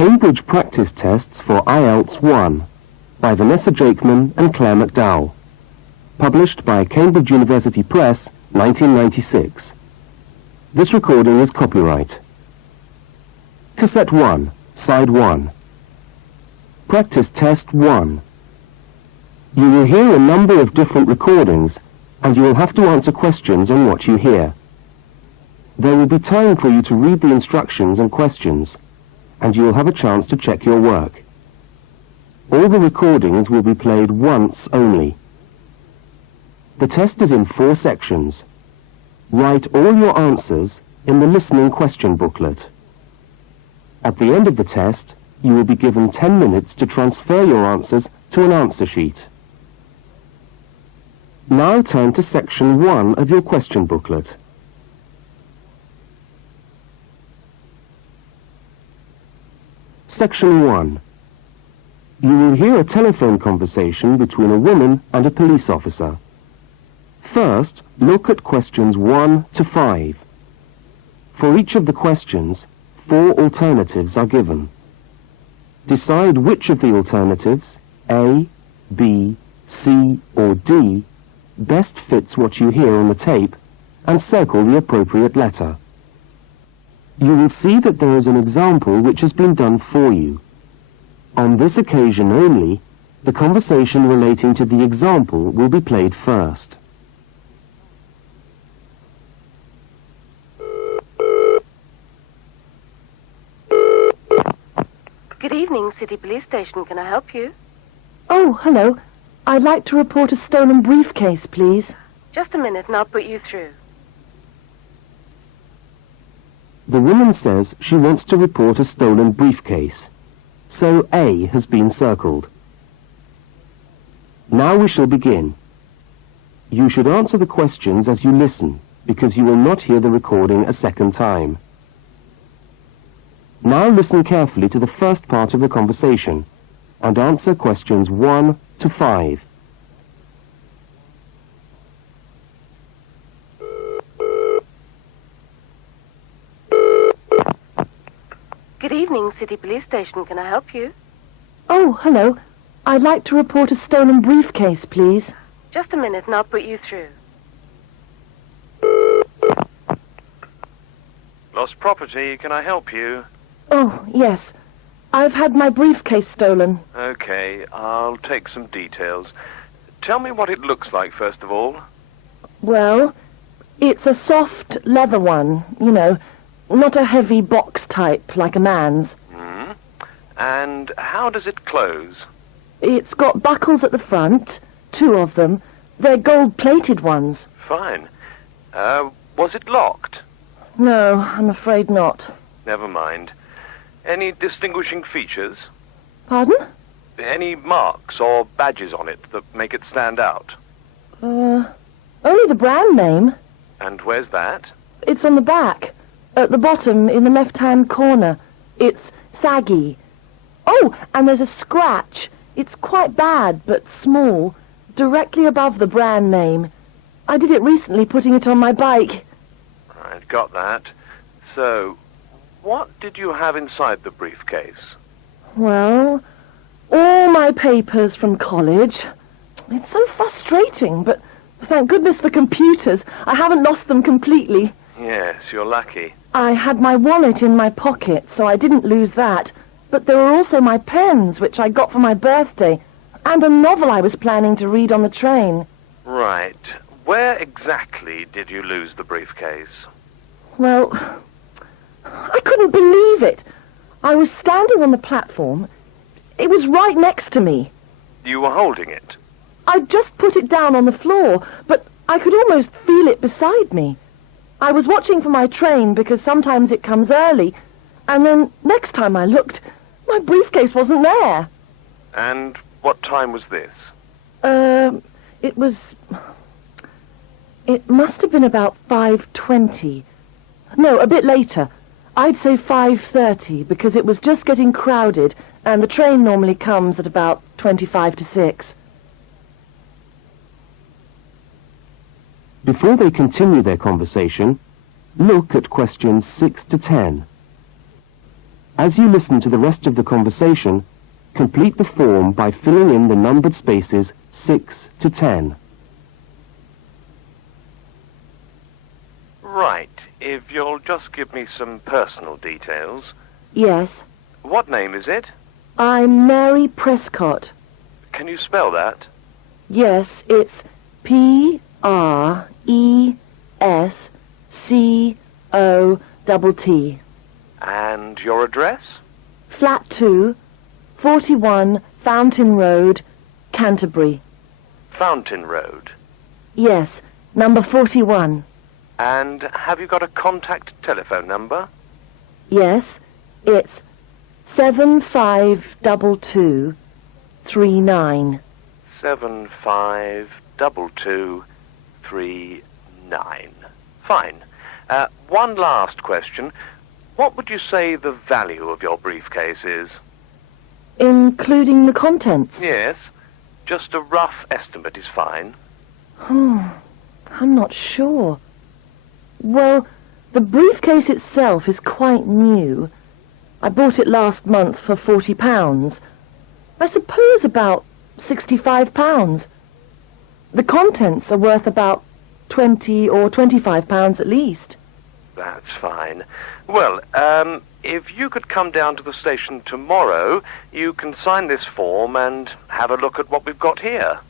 Cambridge Practice Tests for IELTS 1 by Vanessa Jakeman and Claire McDowell. Published by Cambridge University Press, 1996. This recording is copyright. Cassette 1, Side 1. Practice Test 1. You will hear a number of different recordings, and you will have to answer questions on what you hear. There will be time for you to read the instructions and questions, and you will have a chance to check your work. All the recordings will be played once only. The test is in 4 sections. Write all your answers in the listening question booklet. At the end of the test, you will be given 10 minutes to transfer your answers to an answer sheet. Now turn to section 1 of your question booklet. Section 1. You will hear a telephone conversation between a woman and a police officer. First, look at questions 1 to 5. For each of the questions, 4 alternatives are given. Decide which of the alternatives, A, B, C, or D, best fits what you hear on the tape, and circle the appropriate letter. You will see that there is an example which has been done for you. On this occasion only, the conversation relating to the example will be played first. Good evening, City Police Station. Can I help you? Oh, hello. I'd like to report a stolen briefcase, please. Just a minute and I'll put you through. The woman says she wants to report a stolen briefcase, so A has been circled. Now we shall begin. You should answer the questions as you listen, because you will not hear the recording a second time. Now listen carefully to the first part of the conversation, and answer questions 1 to 5. Good evening, City Police Station. Can I help you? Oh, hello. I'd like to report a stolen briefcase, please. Just a minute and I'll put you through. Lost property, can I help you? Oh, yes. I've had my briefcase stolen. Okay, I'll take some details. Tell me what it looks like, first of all. Well, it's a soft leather one, you know, not a heavy box type like a man's. And how does it close? It's got buckles at the front, 2 of them. They're gold-plated ones. Fine. Was it locked? No, I'm afraid not. Never mind. Any distinguishing features? Pardon? Any marks or badges on it that make it stand out? Only the brand name. And where's that? It's on the back, at the bottom in the left-hand corner. It's saggy. Oh, and there's a scratch. It's quite bad, but small, directly above the brand name. I did it recently, putting it on my bike. Right, got that. So, what did you have inside the briefcase? Well, all my papers from college. It's so frustrating, but thank goodness for computers. I haven't lost them completely. Yes, you're lucky. I had my wallet in my pocket, so I didn't lose that. But there were also my pens, which I got for my birthday, and a novel I was planning to read on the train. Right. Where exactly did you lose the briefcase? Well, I couldn't believe it. I was standing on the platform. It was right next to me. You were holding it? I'd just put it down on the floor, but I could almost feel it beside me. I was watching for my train because sometimes it comes early, and then next time I looked, my briefcase wasn't there. And what time was this? It must have been about 5:20. No, a bit later. I'd say 5:30, because it was just getting crowded, and the train normally comes at about 25 to 6. Before they continue their conversation, look at questions 6 to 10. As you listen to the rest of the conversation, complete the form by filling in the numbered spaces 6 to 10. Right, if you'll just give me some personal details. Yes. What name is it? I'm Mary Prescott. Can you spell that? Yes, it's Prescott. And your address? Flat 2, 41 Fountain Road, Canterbury. Fountain Road. Yes, number 41. And have you got a contact telephone number? Yes, it's 752239. 752239. Fine. One last question. What would you say the value of your briefcase is? Including the contents? Yes. Just a rough estimate is fine. Oh, I'm not sure. Well, the briefcase itself is quite new. I bought it last month for £40. I suppose about £65. The contents are worth about £20 or £25 at least. That's fine. Well, if you could come down to the station tomorrow, you can sign this form and have a look at what we've got here.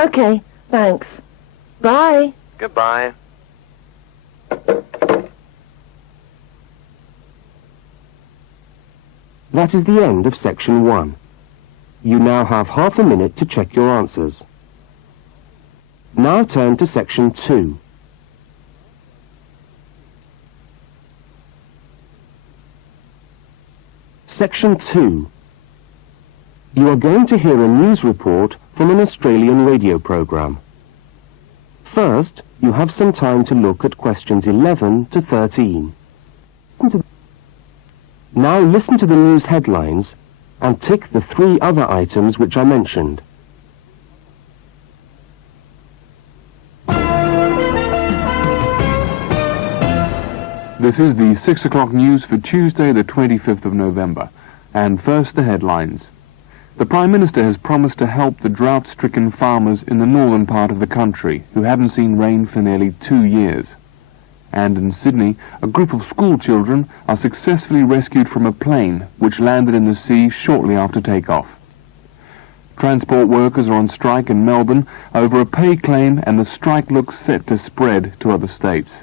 Okay, thanks. Bye. Goodbye. That is the end of section 1. You now have half a minute to check your answers. Now turn to section 2. Section 2. You are going to hear a news report from an Australian radio programme. First, you have some time to look at questions 11 to 13. Now listen to the news headlines and tick the 3 other items which I mentioned. This is the 6 o'clock news for Tuesday, the 25th of November. And first, the headlines. The Prime Minister has promised to help the drought-stricken farmers in the northern part of the country who haven't seen rain for nearly 2 years. And in Sydney, a group of school children are successfully rescued from a plane which landed in the sea shortly after takeoff. Transport workers are on strike in Melbourne over a pay claim, and the strike looks set to spread to other states.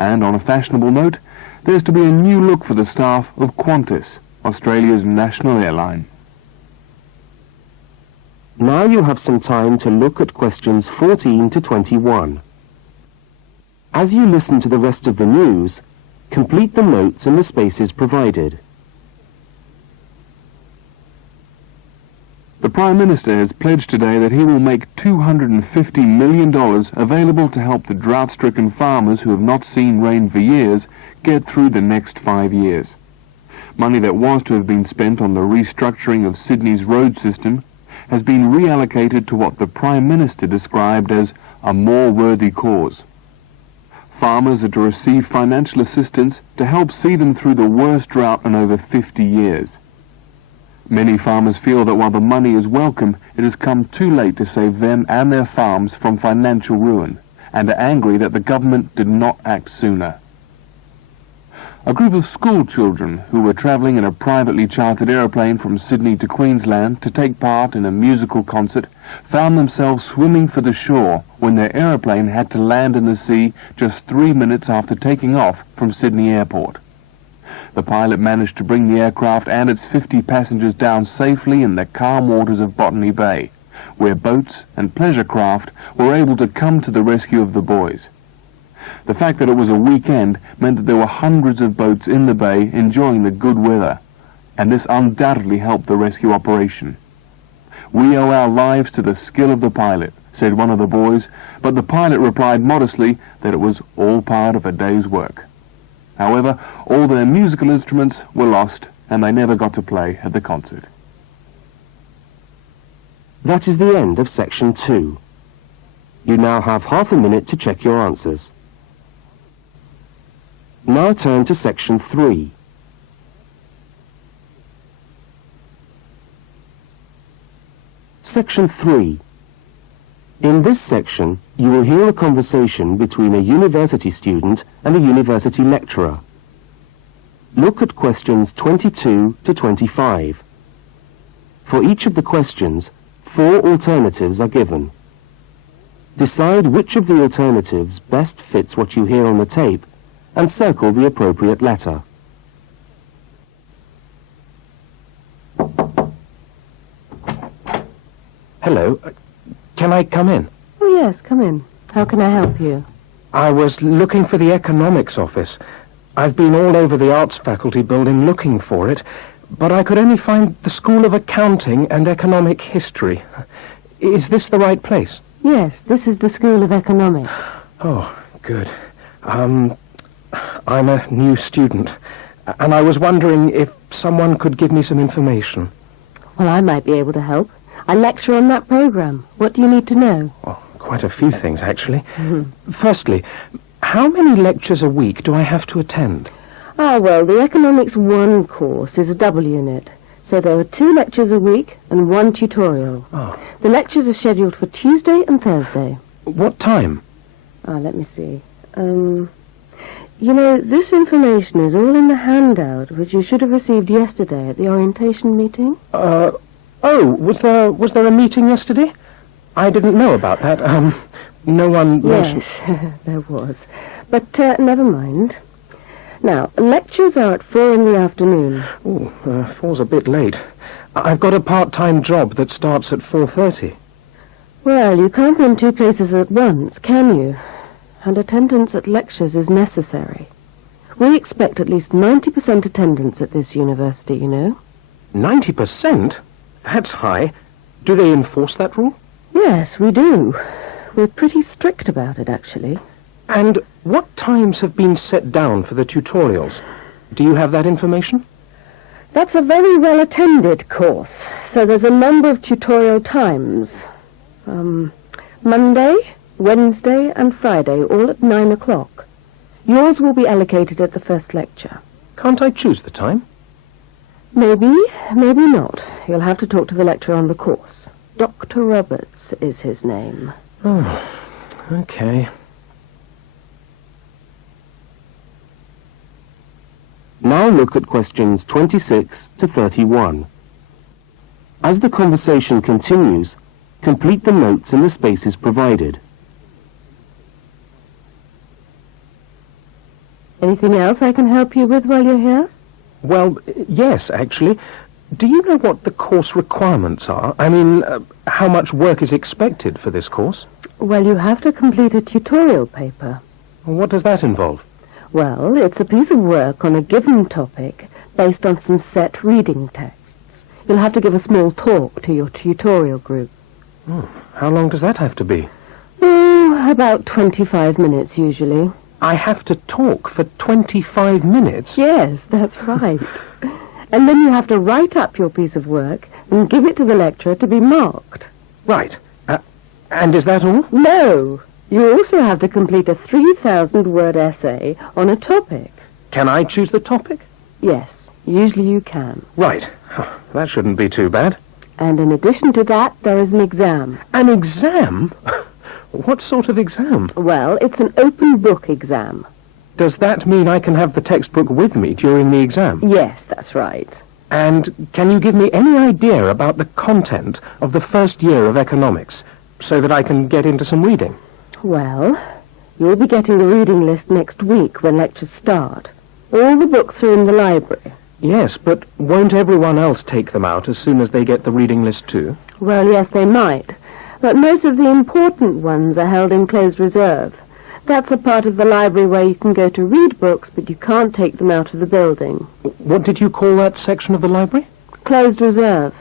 And on a fashionable note, there's to be a new look for the staff of Qantas, Australia's national airline. Now you have some time to look at questions 14 to 21. As you listen to the rest of the news, complete the notes in the spaces provided. The Prime Minister has pledged today that he will make $250 million available to help the drought-stricken farmers who have not seen rain for years get through the next 5 years. Money that was to have been spent on the restructuring of Sydney's road system has been reallocated to what the Prime Minister described as a more worthy cause. Farmers are to receive financial assistance to help see them through the worst drought in over 50 years. Many farmers feel that while the money is welcome, it has come too late to save them and their farms from financial ruin, and are angry that the government did not act sooner. A group of school children who were travelling in a privately chartered aeroplane from Sydney to Queensland to take part in a musical concert found themselves swimming for the shore when their aeroplane had to land in the sea just 3 minutes after taking off from Sydney Airport. The pilot managed to bring the aircraft and its 50 passengers down safely in the calm waters of Botany Bay, where boats and pleasure craft were able to come to the rescue of the boys. The fact that it was a weekend meant that there were hundreds of boats in the bay enjoying the good weather, and this undoubtedly helped the rescue operation. "We owe our lives to the skill of the pilot," said one of the boys, but the pilot replied modestly that it was all part of a day's work. However, all their musical instruments were lost, and they never got to play at the concert. That is the end of section 2. You now have half a minute to check your answers. Now turn to section 3. Section 3. In this section, you will hear a conversation between a university student and a university lecturer. Look at questions 22 to 25. For each of the questions, 4 alternatives are given. Decide which of the alternatives best fits what you hear on the tape and circle the appropriate letter. Hello. Can I come in? Oh, yes, come in. How can I help you? I was looking for the economics office. I've been all over the arts faculty building looking for it, but I could only find the School of Accounting and Economic History. Is this the right place? Yes, this is the School of Economics. Oh, good. I'm a new student, and I was wondering if someone could give me some information. Well, I might be able to help. I lecture on that program. What do you need to know? Well, quite a few things, actually. Firstly, how many lectures a week do I have to attend? Well, the Economics 1 course is a double unit. So there are 2 lectures a week and 1 tutorial. Oh. The lectures are scheduled for Tuesday and Thursday. What time? Let me see. You know, this information is all in the handout, which you should have received yesterday at the orientation meeting. Was there a meeting yesterday? I didn't know about that. No one mentioned... Yes, there was. But never mind. Now, lectures are at 4 in the afternoon. Oh, 4's a bit late. I've got a part-time job that starts at 4:30. Well, you can't be in 2 places at once, can you? And attendance at lectures is necessary. We expect at least 90% attendance at this university, you know. 90%? That's high. Do they enforce that rule? Yes, we do. We're pretty strict about it, actually. And what times have been set down for the tutorials? Do you have that information? That's a very well-attended course, so there's a number of tutorial times. Monday, Wednesday, and Friday, all at 9 o'clock. Yours will be allocated at the first lecture. Can't I choose the time? Maybe, maybe not. You'll have to talk to the lecturer on the course. Dr. Roberts is his name. Oh, okay. Now look at questions 26 to 31. As the conversation continues, complete the notes in the spaces provided. Anything else I can help you with while you're here? Well, yes, actually. Do you know what the course requirements are? I mean, how much work is expected for this course? Well, you have to complete a tutorial paper. What does that involve? Well, it's a piece of work on a given topic based on some set reading texts. You'll have to give a small talk to your tutorial group. Oh, how long does that have to be? Oh, about 25 minutes usually. I have to talk for 25 minutes? Yes, that's right. And then you have to write up your piece of work and give it to the lecturer to be marked. Right. And is that all? No. You also have to complete a 3,000-word essay on a topic. Can I choose the topic? Yes, usually you can. Right. That shouldn't be too bad. And in addition to that, there is an exam. An exam? What sort of exam? Well, it's an open book exam. Does that mean I can have the textbook with me during the exam? Yes, that's right. And can you give me any idea about the content of the first year of economics, so that I can get into some reading? Well, you'll be getting the reading list next week when lectures start. All the books are in the library. Yes, but won't everyone else take them out as soon as they get the reading list too? Well, yes, they might. But most of the important ones are held in closed reserve. That's a part of the library where you can go to read books, but you can't take them out of the building. What did you call that section of the library? Closed reserve.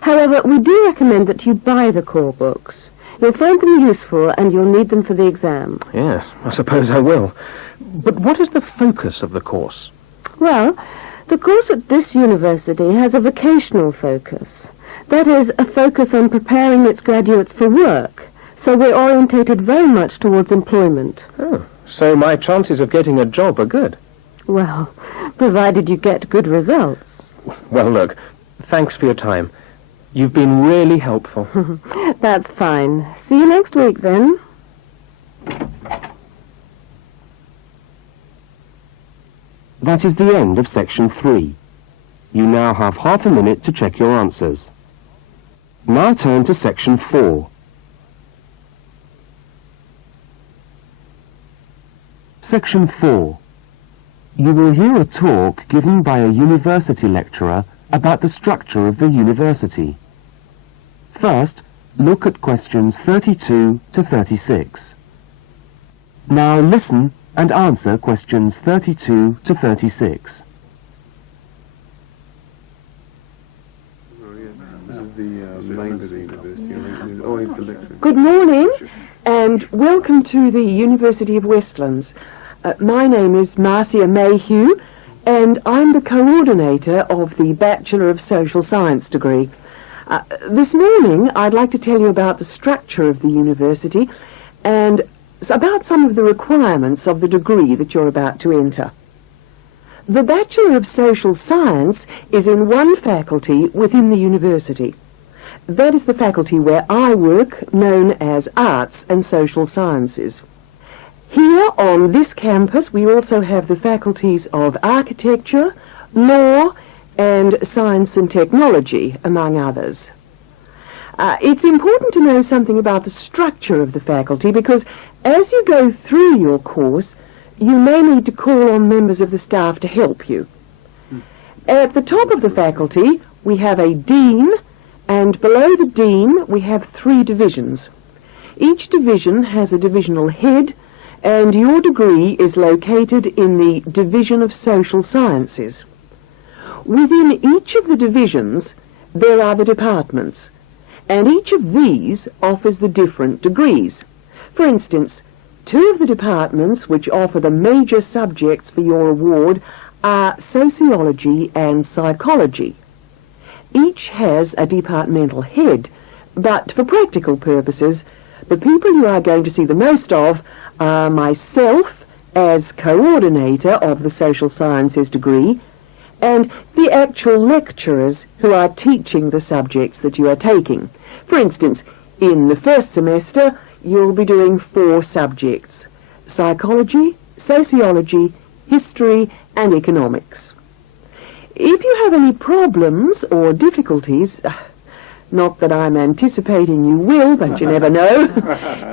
However, we do recommend that you buy the core books. You'll find them useful, and you'll need them for the exam. Yes, I suppose I will. But what is the focus of the course? Well, the course at this university has a vocational focus. That is, a focus on preparing its graduates for work. So we're orientated very much towards employment. Oh, so my chances of getting a job are good? Well, provided you get good results. Well, look, thanks for your time. You've been really helpful. That's fine. See you next week, then. That is the end of section 3. You now have half a minute to check your answers. Now turn to section 4. Section 4. You will hear a talk given by a university lecturer about the structure of the university. First, look at questions 32 to 36. Now listen and answer questions 32 to 36. Good morning and welcome to the University of Westlands. My name is Marcia Mayhew and I'm the coordinator of the Bachelor of Social Science degree. This morning I'd like to tell you about the structure of the university and about some of the requirements of the degree that you're about to enter. The Bachelor of Social Science is in one faculty within the university. That is the faculty where I work, known as Arts and Social Sciences. Here on this campus we also have the faculties of Architecture, Law and Science and Technology, among others. It's important to know something about the structure of the faculty because as you go through your course, you may need to call on members of the staff to help you. At the top of the faculty, we have a dean, and below the dean, we have 3 divisions. Each division has a divisional head, and your degree is located in the Division of Social Sciences. Within each of the divisions, there are the departments, and each of these offers the different degrees. For instance, 2 of the departments which offer the major subjects for your award are sociology and psychology. Each has a departmental head, but for practical purposes, the people you are going to see the most of are myself as coordinator of the Social Sciences degree and the actual lecturers who are teaching the subjects that you are taking. For instance, in the first semester, you'll be doing 4 subjects: psychology, sociology, history, and economics. If you have any problems or difficulties, not that I'm anticipating you will, but you never know,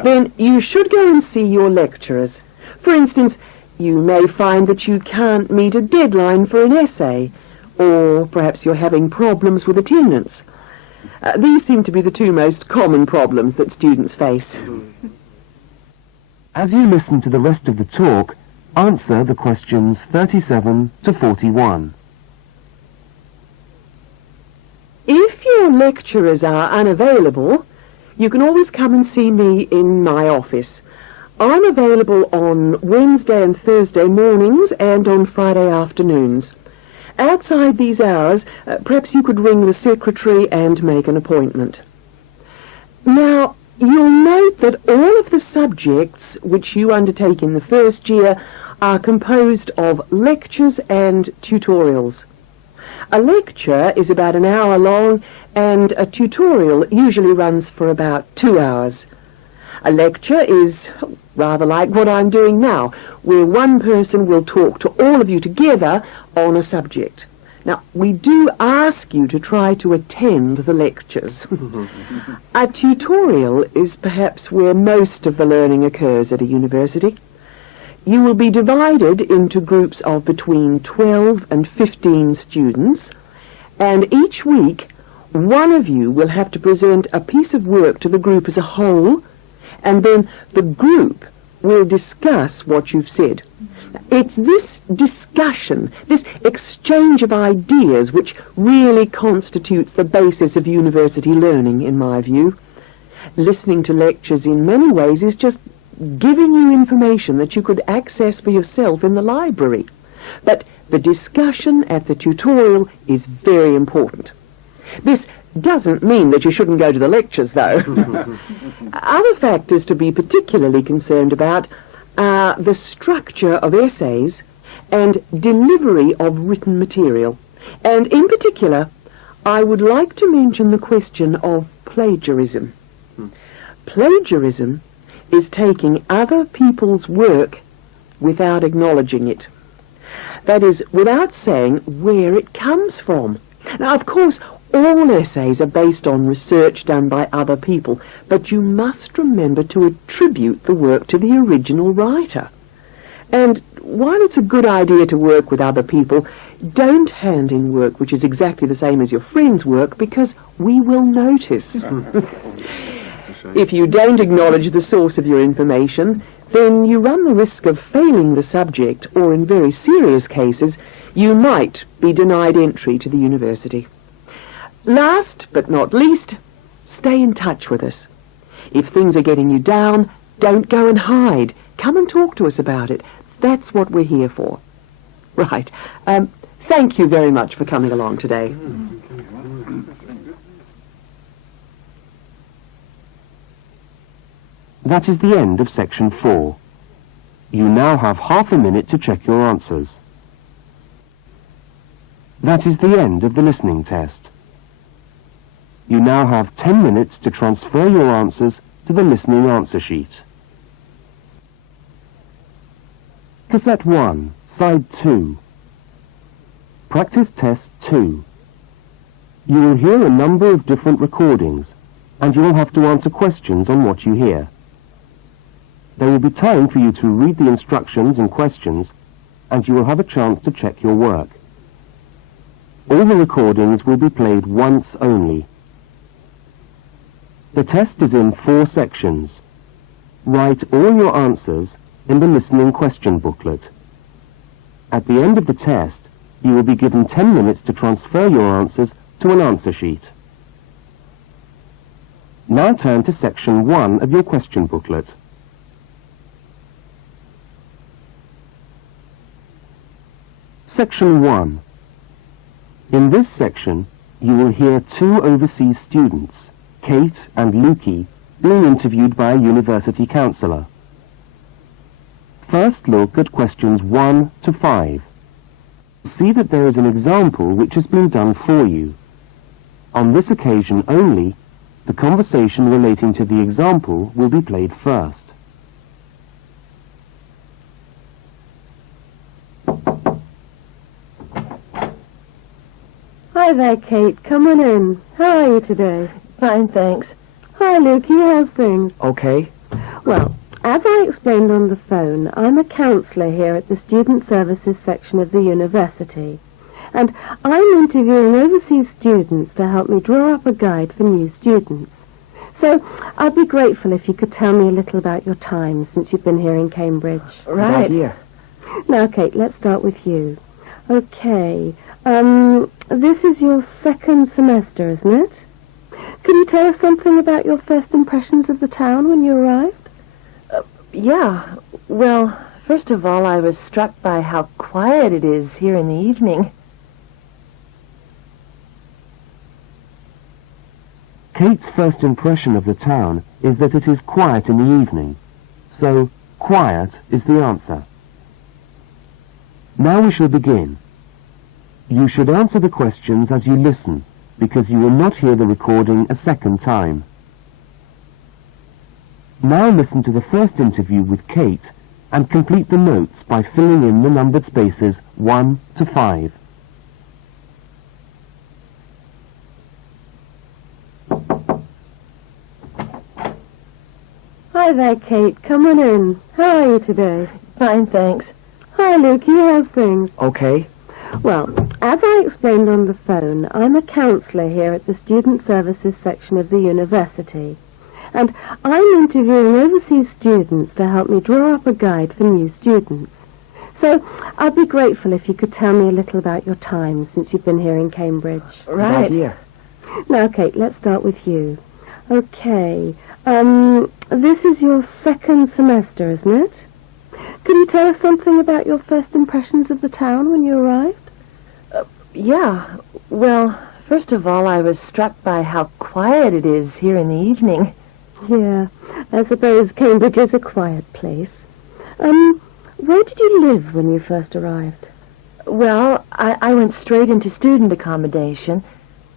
then you should go and see your lecturers. For instance, you may find that you can't meet a deadline for an essay, or perhaps you're having problems with attendance. These seem to be the 2 most common problems that students face. As you listen to the rest of the talk, answer the questions 37 to 41. If your lecturers are unavailable, you can always come and see me in my office. I'm available on Wednesday and Thursday mornings and on Friday afternoons. Outside these hours, perhaps you could ring the secretary and make an appointment. Now, you'll note that all of the subjects which you undertake in the first year are composed of lectures and tutorials. A lecture is about an hour long, and a tutorial usually runs for about 2 hours. A lecture is rather like what I'm doing now, where one person will talk to all of you together on a subject. Now, we do ask you to try to attend the lectures. A tutorial is perhaps where most of the learning occurs at a university. You will be divided into groups of between 12 and 15 students, and each week one of you will have to present a piece of work to the group as a whole, and then the group will discuss what you've said. It's this discussion, this exchange of ideas, which really constitutes the basis of university learning, in my view. Listening to lectures in many ways is just giving you information that you could access for yourself in the library. But the discussion at the tutorial is very important. This doesn't mean that you shouldn't go to the lectures, though. Other factors to be particularly concerned about are the structure of essays and delivery of written material. And in particular, I would like to mention the question of plagiarism. Plagiarism is taking other people's work without acknowledging it. That is, without saying where it comes from. Now, of course, all essays are based on research done by other people, but you must remember to attribute the work to the original writer. And while it's a good idea to work with other people, don't hand in work which is exactly the same as your friend's work, because we will notice. If you don't acknowledge the source of your information, then you run the risk of failing the subject, or in very serious cases, you might be denied entry to the university. Last but not least, stay in touch with us. If things are getting you down, don't go and hide. Come and talk to us about it. That's what we're here for. Right. Thank you very much for coming along today. That is the end of section 4. You now have half a minute to check your answers. That is the end of the listening test. You now have 10 minutes to transfer your answers to the listening answer sheet. Cassette 1, Side 2. Practice Test 2. You will hear a number of different recordings, and you will have to answer questions on what you hear. There will be time for you to read the instructions and questions, and you will have a chance to check your work. All the recordings will be played once only. The test is in 4 sections. Write all your answers in the listening question booklet. At the end of the test, you will be given 10 minutes to transfer your answers to an answer sheet. Now turn to section 1 of your question booklet. Section 1. In this section, you will hear 2 overseas students, Kate and Lukey, being interviewed by a university counsellor. First look at questions 1 to 5. See that there is an example which has been done for you. On this occasion only, the conversation relating to the example will be played first. Hi there, Kate. Come on in. How are you today? Fine, thanks. Hi, Lukey. How's things? Okay. Well, as I explained on the phone, I'm a counsellor here at the Student Services section of the university. And I'm interviewing overseas students to help me draw up a guide for new students. So I'd be grateful if you could tell me a little about your time since you've been here in Cambridge. Right. Good idea. Now, Kate, let's start with you. Okay. This is your 2nd semester, isn't it? Can you tell us something about your first impressions of the town when you arrived? Yeah. Well, first of all, I was struck by how quiet it is here in the evening. Kate's first impression of the town is that it is quiet in the evening. So, quiet is the answer. Now we shall begin. You should answer the questions as you listen, because you will not hear the recording a second time. Now listen to the first interview with Kate and complete the notes by filling in the numbered spaces 1 to 5. Hi there, Kate. Come on in. How are you today? Fine, thanks. Hi, Lukey. How's things? Okay. Well, as I explained on the phone, I'm a counsellor here at the Student Services section of the university. And I'm interviewing overseas students to help me draw up a guide for new students. So I'd be grateful if you could tell me a little about your time since you've been here in Cambridge. Right. Good idea. Now, Kate, let's start with you. Okay. This is your 2nd semester, isn't it? Can you tell us something about your first impressions of the town when you arrived? Yeah. Well, first of all, I was struck by how quiet it is here in the evening. Yeah, I suppose Cambridge is a quiet place. Where did you live when you first arrived? Well, I went straight into student accommodation.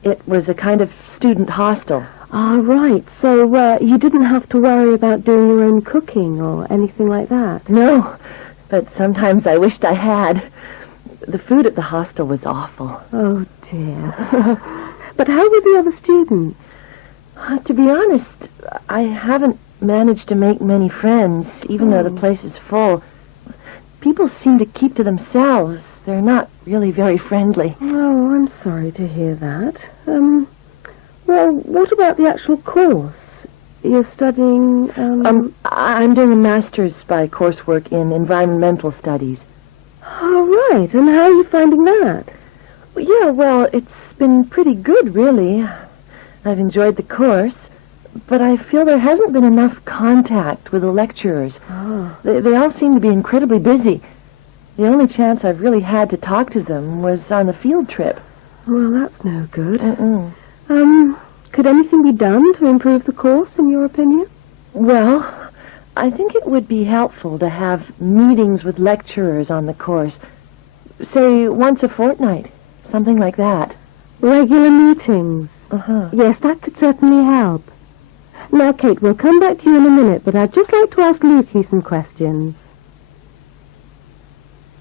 It was a kind of student hostel. Ah, right. So you didn't have to worry about doing your own cooking or anything like that? No, but sometimes I wished I had. The food at the hostel was awful. Oh, dear. But how were the other students? To be honest, I haven't managed to make many friends, even though the place is full. People seem to keep to themselves. They're not really very friendly. Oh, I'm sorry to hear that. Well, what about the actual course? You're studying, I'm doing a master's by coursework in environmental studies. Oh, right. And how are you finding that? Yeah, well, it's been pretty good, really. I've enjoyed the course, but I feel there hasn't been enough contact with the lecturers. Oh. They all seem to be incredibly busy. The only chance I've really had to talk to them was on the field trip. Well, that's no good. Mm-mm. Could anything be done to improve the course, in your opinion? Well, I think it would be helpful to have meetings with lecturers on the course. Say, once a fortnight. Something like that. Regular meetings. Uh-huh. Yes, that could certainly help. Now, Kate, we'll come back to you in a minute, but I'd just like to ask Lukey some questions.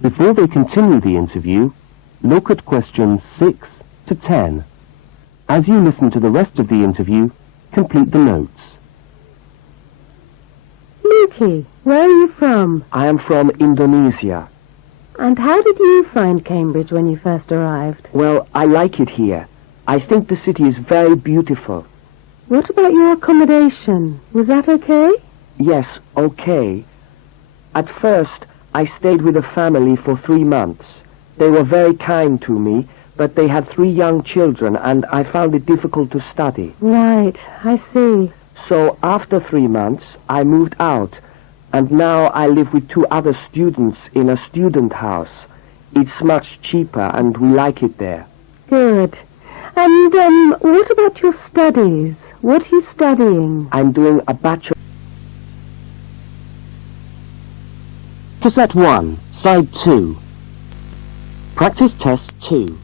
Before they continue the interview, look at questions 6 to 10. As you listen to the rest of the interview, complete the notes. Lukey, where are you from? I am from Indonesia. And how did you find Cambridge when you first arrived? Well, I like it here. I think the city is very beautiful. What about your accommodation? Was that okay? Yes, okay. At first, I stayed with a family for 3 months. They were very kind to me, but they had 3 young children, and I found it difficult to study. Right, I see. So after 3 months, I moved out, and now I live with 2 other students in a student house. It's much cheaper, and we like it there. Good. And what about your studies? What are you studying? I'm doing a bachelor. Cassette 1, Side 2. Practice Test 2.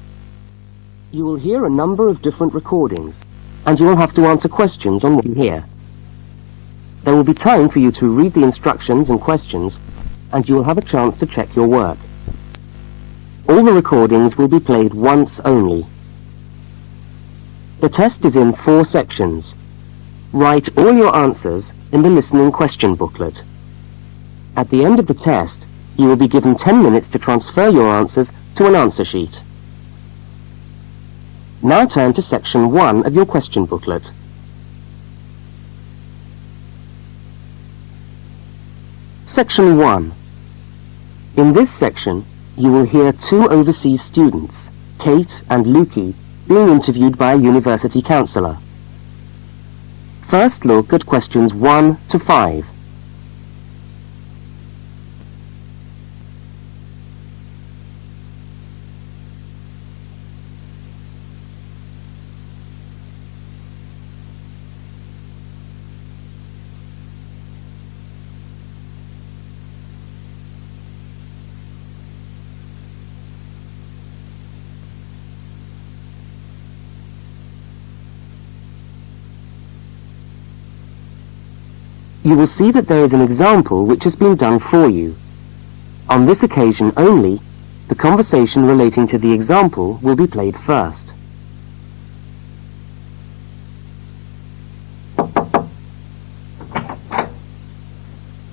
You will hear a number of different recordings, and you will have to answer questions on what you hear. There will be time for you to read the instructions and questions, and you will have a chance to check your work. All the recordings will be played once only. The test is in 4 sections. Write all your answers in the listening question booklet. At the end of the test, you will be given 10 minutes to transfer your answers to an answer sheet. Now turn to section 1 of your question booklet. Section 1. In this section, you will hear 2 overseas students, Kate and Lukey, being interviewed by a university counsellor. First look at questions 1 to 5. You will see that there is an example which has been done for you. On this occasion only, the conversation relating to the example will be played first.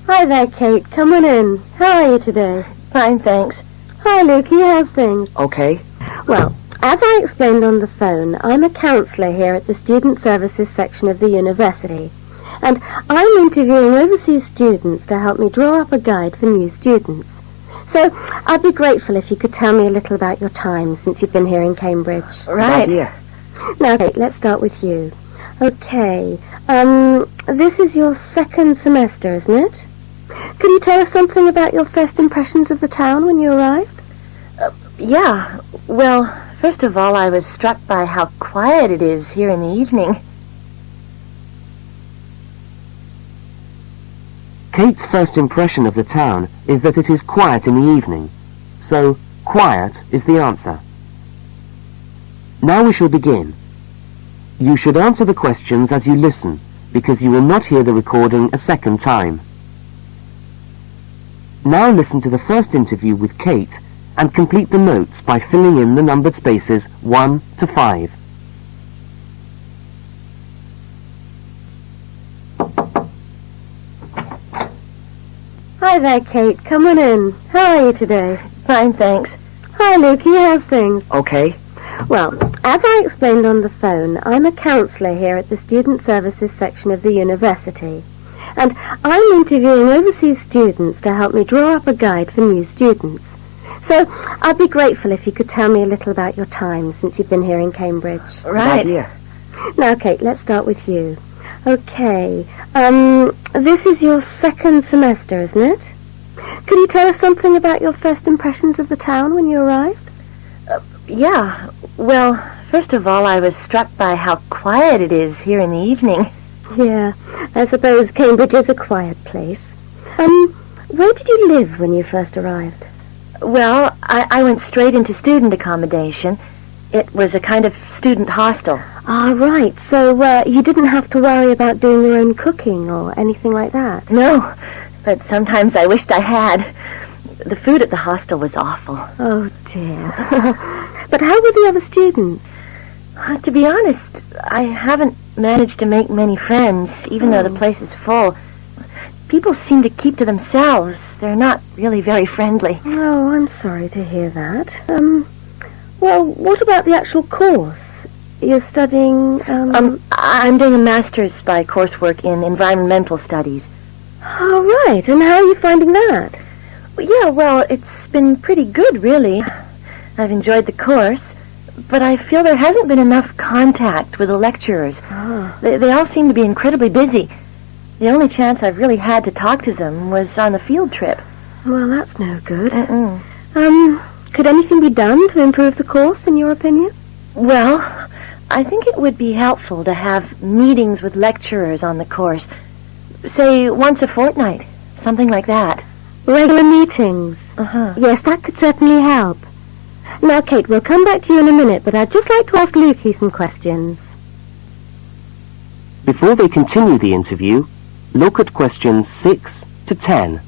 Hi there, Kate. Come on in. How are you today? Fine, thanks. Hi, Lukey. How's things? Okay. Well, as I explained on the phone, I'm a counsellor here at the Student Services section of the university. And I'm interviewing overseas students to help me draw up a guide for new students. So I'd be grateful if you could tell me a little about your time since you've been here in Cambridge. Right. Idea. Now, Kate, let's start with you. Okay, this is your 2nd semester, isn't it? Could you tell us something about your first impressions of the town when you arrived? Yeah. Well, first of all, I was struck by how quiet it is here in the evening. Kate's first impression of the town is that it is quiet in the evening, so quiet is the answer. Now we shall begin. You should answer the questions as you listen, because you will not hear the recording a second time. Now listen to the first interview with Kate and complete the notes by filling in the numbered spaces 1 to 5. Hi there, Kate. Come on in. How are you today? Fine, thanks. Hi, Lukey. How's things? Okay. Well, as I explained on the phone, I'm a counsellor here at the Student Services section of the university. And I'm interviewing overseas students to help me draw up a guide for new students. So I'd be grateful if you could tell me a little about your time since you've been here in Cambridge. Right. Good idea. Now, Kate, let's start with you. Okay. This is your second semester, isn't it? Could you tell us something about your first impressions of the town when you arrived? Yeah. Well, first of all, I was struck by how quiet it is here in the evening. Yeah, I suppose Cambridge is a quiet place. Where did you live when you first arrived? Well, I went straight into student accommodation. It was a kind of student hostel. Ah, right. So, you didn't have to worry about doing your own cooking or anything like that? No, but sometimes I wished I had. The food at the hostel was awful. Oh, dear. But how were the other students? To be honest, I haven't managed to make many friends, even though the place is full. People seem to keep to themselves. They're not really very friendly. Oh, I'm sorry to hear that. Well, what about the actual course? You're studying, I'm doing a master's by coursework in environmental studies. Oh, right. And how are you finding that? Yeah, well, it's been pretty good, really. I've enjoyed the course, but I feel there hasn't been enough contact with the lecturers. Ah. They all seem to be incredibly busy. The only chance I've really had to talk to them was on the field trip. Well, that's no good. Mm-mm. Could anything be done to improve the course, in your opinion? Well, I think it would be helpful to have meetings with lecturers on the course. Say, once a fortnight, something like that. Regular meetings? Uh-huh. Yes, that could certainly help. Now, Kate, we'll come back to you in a minute, but I'd just like to ask Lukey some questions. Before they continue the interview, look at questions 6 to 10.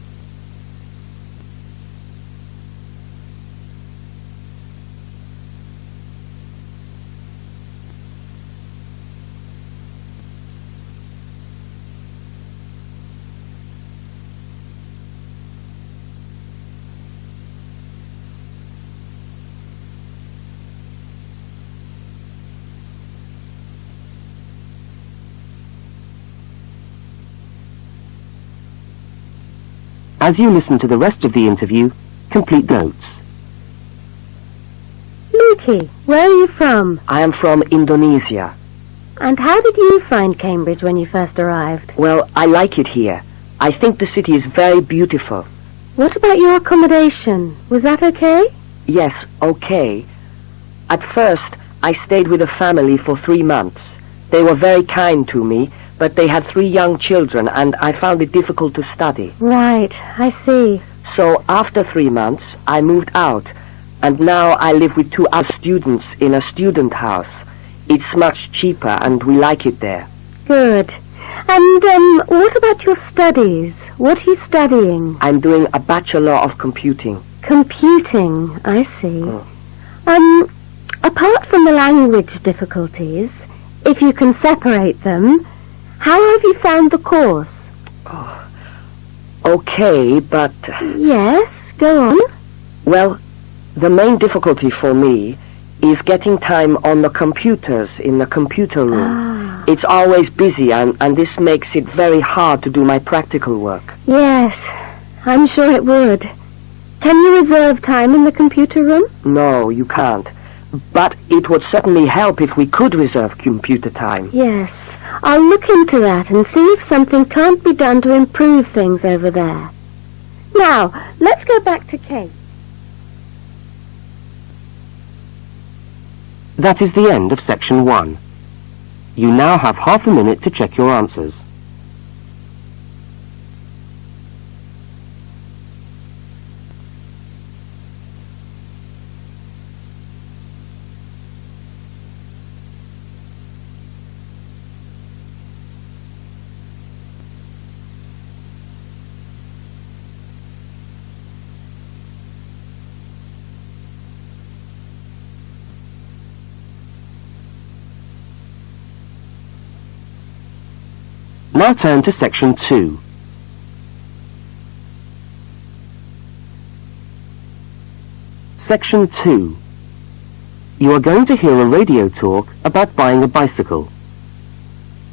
As you listen to the rest of the interview, complete notes. Lukey, where are you from? I am from Indonesia. And how did you find Cambridge when you first arrived? Well, I like it here. I think the city is very beautiful. What about your accommodation? Was that okay? Yes, okay. At first, I stayed with a family for 3 months. They were very kind to me, but they had 3 young children, and I found it difficult to study. Right, I see. So after 3 months, I moved out, and now I live with 2 other students in a student house. It's much cheaper, and we like it there. Good. And, what about your studies? What are you studying? I'm doing a Bachelor of Computing. Computing, I see. Apart from the language difficulties, if you can separate them, how have you found the course? Okay, but... Yes, go on. Well, the main difficulty for me is getting time on the computers in the computer room. It's always busy, and this makes it very hard to do my practical work. Yes, I'm sure it would. Can you reserve time in the computer room? No, you can't. But it would certainly help if we could reserve computer time. Yes, I'll look into that and see if something can't be done to improve things over there. Now, let's go back to Kate. That is the end of section 1. You now have half a minute to check your answers. Now turn to section 2. Section 2. You are going to hear a radio talk about buying a bicycle.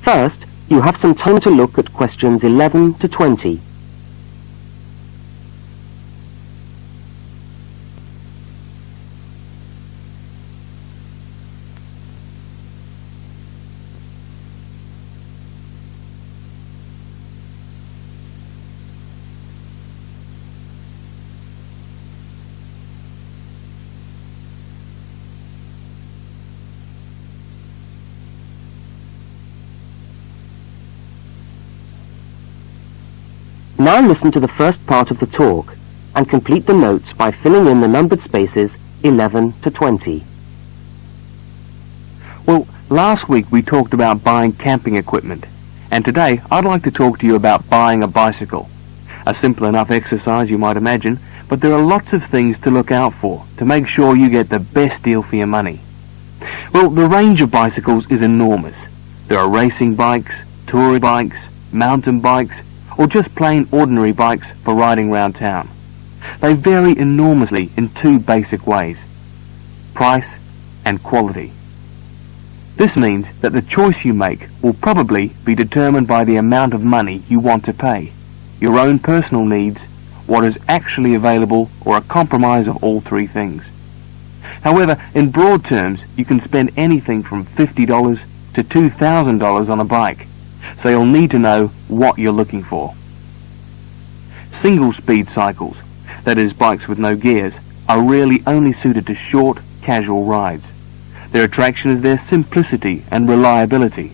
First, you have some time to look at questions 11 to 20. Now listen to the first part of the talk and complete the notes by filling in the numbered spaces 11 to 20. Well, last week we talked about buying camping equipment, and today I'd like to talk to you about buying a bicycle. A simple enough exercise, you might imagine, but there are lots of things to look out for to make sure you get the best deal for your money. Well, the range of bicycles is enormous. There are racing bikes, touring bikes, mountain bikes, or just plain ordinary bikes for riding round town. They vary enormously in two basic ways: price and quality. This means that the choice you make will probably be determined by the amount of money you want to pay, your own personal needs, what is actually available, or a compromise of all three things. However, in broad terms, you can spend anything from $50 to $2,000 on a bike, so you'll need to know what you're looking for. Single-speed cycles, that is bikes with no gears, are really only suited to short, casual rides. Their attraction is their simplicity and reliability.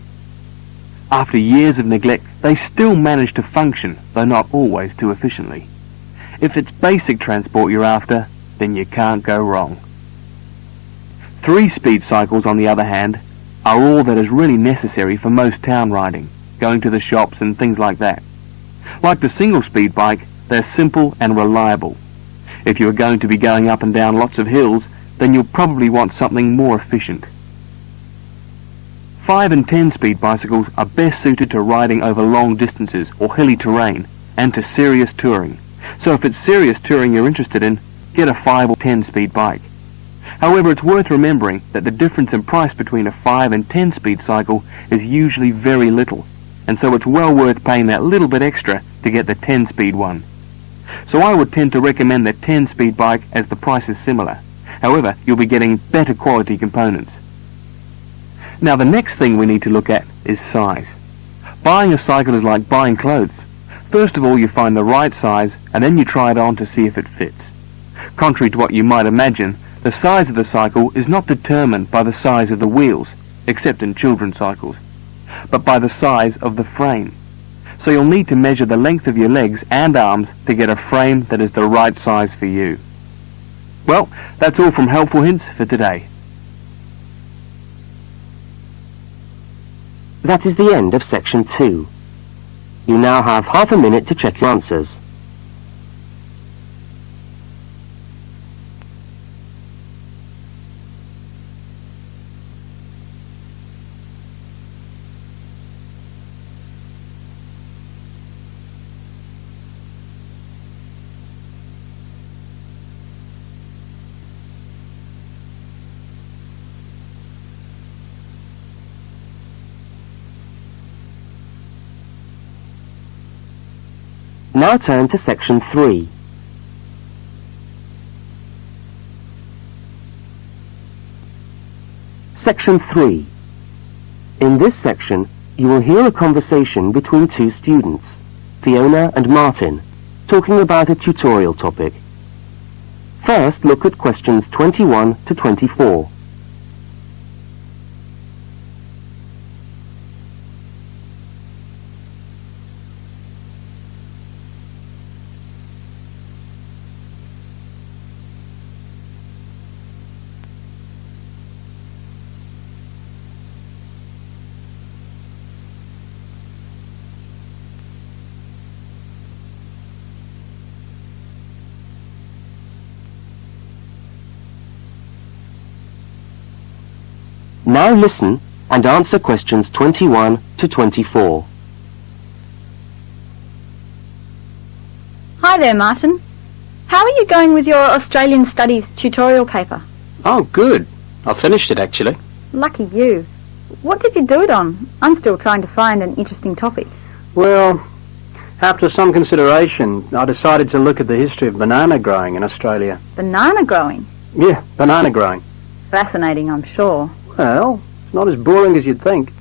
After years of neglect, they still manage to function, though not always too efficiently. If it's basic transport you're after, then you can't go wrong. Three-speed cycles, on the other hand, are all that is really necessary for most town riding, going to the shops and things like that. Like the single-speed bike, they're simple and reliable. If you are going to be going up and down lots of hills, then you'll probably want something more efficient. 5 and 10-speed bicycles are best suited to riding over long distances or hilly terrain and to serious touring. So if it's serious touring you're interested in, get a 5 or 10-speed bike. However, it's worth remembering that the difference in price between a 5 and 10-speed cycle is usually very little, and so it's well worth paying that little bit extra to get the 10-speed one. So I would tend to recommend the 10-speed bike as the price is similar. However, you'll be getting better quality components. Now the next thing we need to look at is size. Buying a cycle is like buying clothes. First of all, you find the right size and then you try it on to see if it fits. Contrary to what you might imagine, the size of the cycle is not determined by the size of the wheels, except in children's cycles, but by the size of the frame. So you'll need to measure the length of your legs and arms to get a frame that is the right size for you. Well, that's all from Helpful Hints for today. That is the end of section 2. You now have half a minute to check your answers. Now turn to section 3. Section 3. In this section, you will hear a conversation between two students, Fiona and Martin, talking about a tutorial topic. First, look at questions 21 to 24. Now listen and answer questions 21 to 24. Hi there, Martin. How are you going with your Australian Studies tutorial paper? Oh, good. I finished it, actually. Lucky you. What did you do it on? I'm still trying to find an interesting topic. Well, after some consideration, I decided to look at the history of banana growing in Australia. Banana growing? Yeah, banana growing. Fascinating, I'm sure. Well, it's not as boring as you'd think.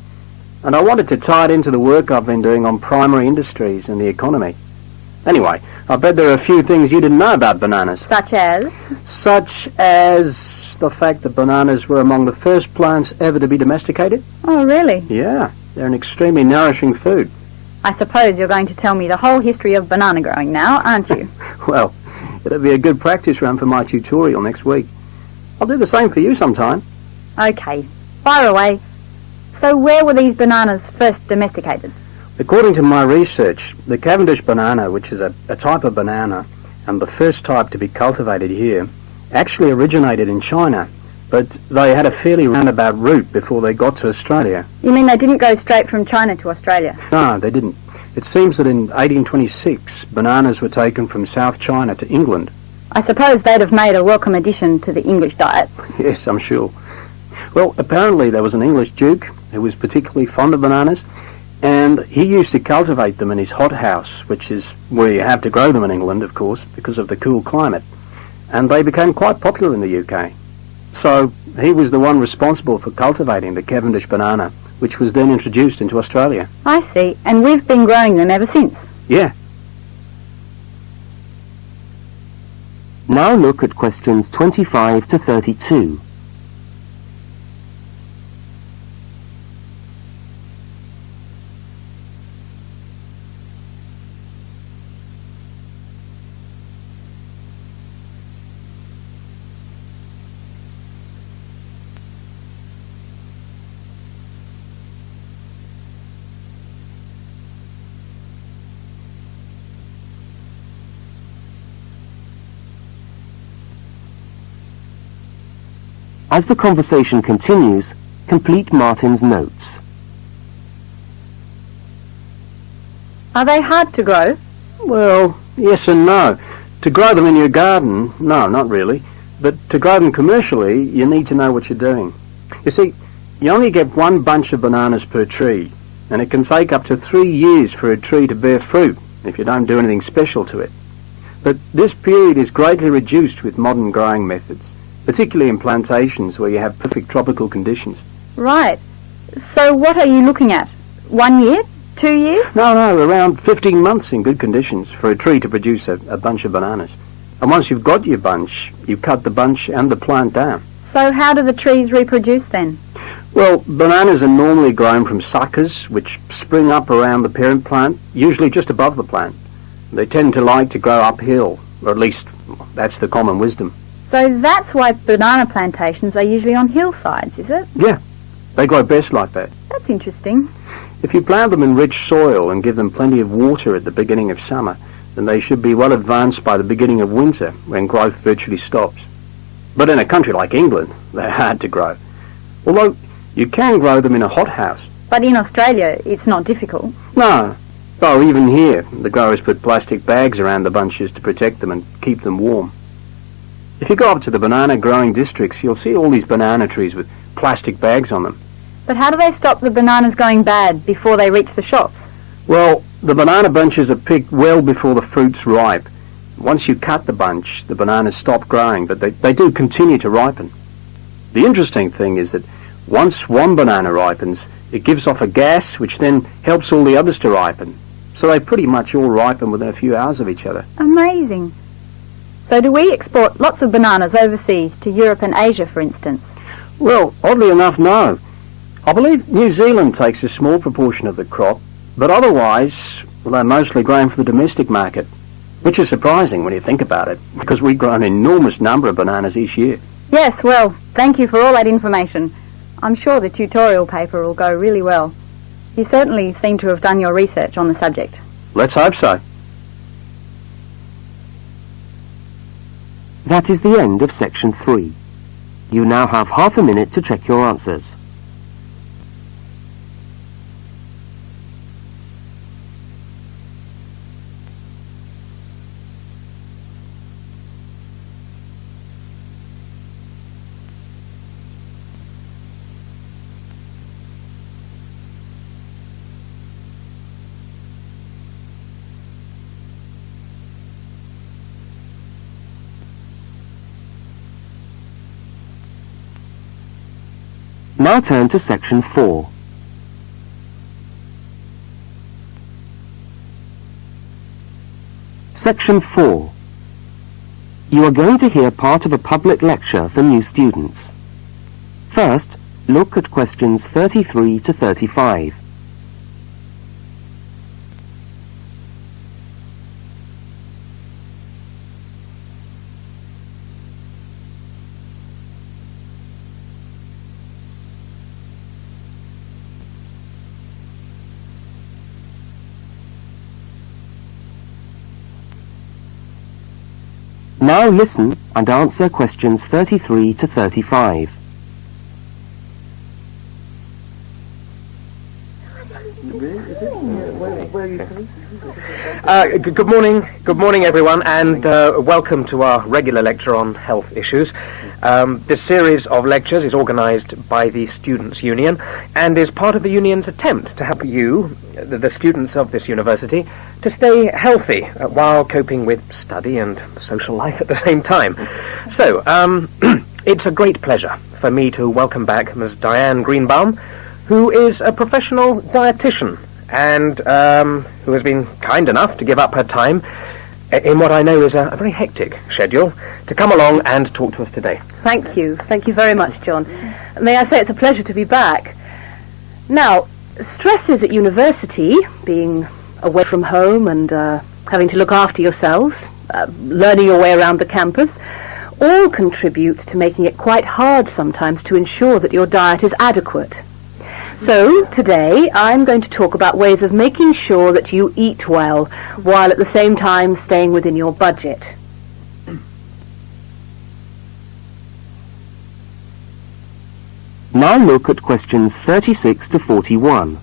And I wanted to tie it into the work I've been doing on primary industries and the economy. Anyway, I bet there are a few things you didn't know about bananas. Such as? Such as the fact that bananas were among the first plants ever to be domesticated. Oh, really? Yeah, they're an extremely nourishing food. I suppose you're going to tell me the whole history of banana growing now, aren't you? Well, it'll be a good practice run for my tutorial next week. I'll do the same for you sometime. Okay, fire away. So where were these bananas first domesticated? According to my research, the Cavendish banana, which is a type of banana, and the first type to be cultivated here, actually originated in China, but they had a fairly roundabout route before they got to Australia. You mean they didn't go straight from China to Australia? No, they didn't. It seems that in 1826, bananas were taken from South China to England. I suppose they'd have made a welcome addition to the English diet. Yes, I'm sure. Well, apparently there was an English duke who was particularly fond of bananas, and he used to cultivate them in his hothouse, which is where you have to grow them in England, of course, because of the cool climate. And they became quite popular in the UK. So he was the one responsible for cultivating the Cavendish banana, which was then introduced into Australia. I see, and we've been growing them ever since. Yeah. Now look at questions 25 to 32. As the conversation continues, complete Martin's notes. Are they hard to grow? Well, yes and no. To grow them in your garden, no, not really. But to grow them commercially, you need to know what you're doing. You see, you only get one bunch of bananas per tree, and it can take up to 3 years for a tree to bear fruit if you don't do anything special to it. But this period is greatly reduced with modern growing methods, particularly in plantations where you have perfect tropical conditions. Right. So what are you looking at? 1 year? 2 years? No, around 15 months in good conditions for a tree to produce a bunch of bananas. And once you've got your bunch, you cut the bunch and the plant down. So how do the trees reproduce then? Well, bananas are normally grown from suckers, which spring up around the parent plant, usually just above the plant. They tend to like to grow uphill, or at least that's the common wisdom. So that's why banana plantations are usually on hillsides, is it? Yeah, they grow best like that. That's interesting. If you plant them in rich soil and give them plenty of water at the beginning of summer, then they should be well advanced by the beginning of winter, when growth virtually stops. But in a country like England, they're hard to grow. Although you can grow them in a hothouse. But in Australia, it's not difficult. No. Oh, even here, the growers put plastic bags around the bunches to protect them and keep them warm. If you go up to the banana growing districts, you'll see all these banana trees with plastic bags on them. But how do they stop the bananas going bad before they reach the shops? Well, the banana bunches are picked well before the fruit's ripe. Once you cut the bunch, the bananas stop growing, but they do continue to ripen. The interesting thing is that once one banana ripens, it gives off a gas which then helps all the others to ripen. So they pretty much all ripen within a few hours of each other. Amazing. So do we export lots of bananas overseas to Europe and Asia, for instance? Well, oddly enough, no. I believe New Zealand takes a small proportion of the crop, but otherwise, well, they're mostly grown for the domestic market, which is surprising when you think about it, because we grow an enormous number of bananas each year. Yes, well, thank you for all that information. I'm sure the tutorial paper will go really well. You certainly seem to have done your research on the subject. Let's hope so. That is the end of section 3. You now have half a minute to check your answers. Now turn to section 4. Section 4. You are going to hear part of a public lecture for new students. First, look at questions 33 to 35. Now listen and answer questions 33 to 35. Good morning everyone, and welcome to our regular lecture on health issues. This series of lectures is organised by the Students' Union and is part of the Union's attempt to help you, the students of this university, to stay healthy while coping with study and social life at the same time. So, it's a great pleasure for me to welcome back Ms. Diane Greenbaum, who is a professional dietitian and who has been kind enough to give up her time in what I know is a very hectic schedule to come along and talk to us today. Thank you. Thank you very much, John. May I say it's a pleasure to be back. Now, stresses at university, being away from home and having to look after yourselves, learning your way around the campus, all contribute to making it quite hard sometimes to ensure that your diet is adequate. So, today, I'm going to talk about ways of making sure that you eat well, while at the same time staying within your budget. Now look at questions 36 to 41.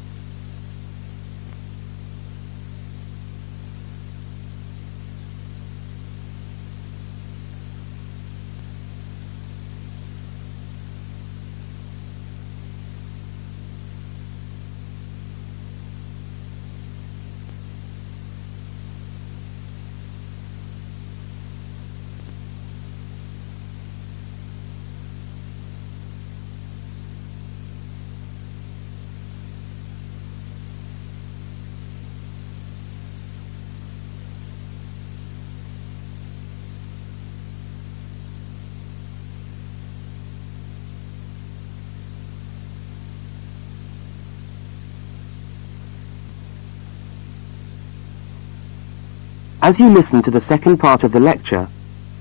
As you listen to the second part of the lecture,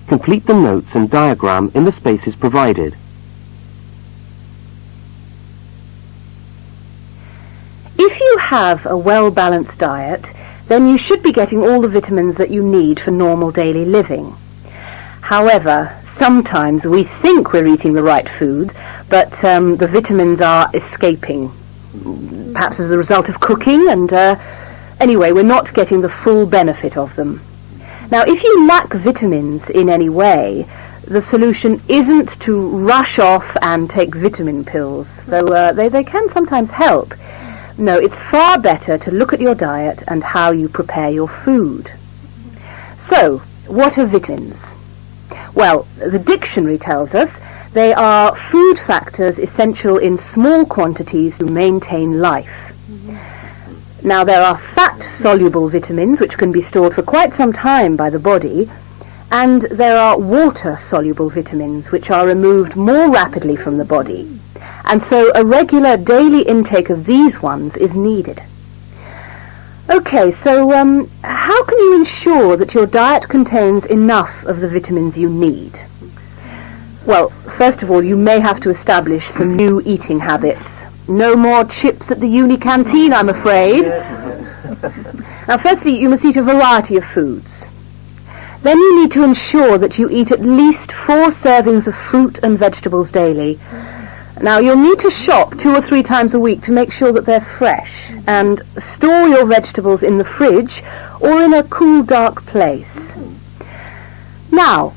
complete the notes and diagram in the spaces provided. If you have a well-balanced diet, then you should be getting all the vitamins that you need for normal daily living. However, sometimes we think we're eating the right foods, but the vitamins are escaping, perhaps as a result of cooking, and anyway, we're not getting the full benefit of them. Now, if you lack vitamins in any way, the solution isn't to rush off and take vitamin pills, though they can sometimes help. No, it's far better to look at your diet and how you prepare your food. So, what are vitamins? Well, the dictionary tells us they are food factors essential in small quantities to maintain life. Now, there are fat-soluble vitamins, which can be stored for quite some time by the body, and there are water-soluble vitamins, which are removed more rapidly from the body. And so a regular daily intake of these ones is needed. Okay, so how can you ensure that your diet contains enough of the vitamins you need? Well, first of all, you may have to establish some new eating habits. No more chips at the uni canteen, I'm afraid. Now, firstly, you must eat a variety of foods. Then you need to ensure that you eat at least 4 servings of fruit and vegetables daily. Now, you'll need to shop 2 or 3 times a week to make sure that they're fresh, and store your vegetables in the fridge or in a cool, dark place. Now,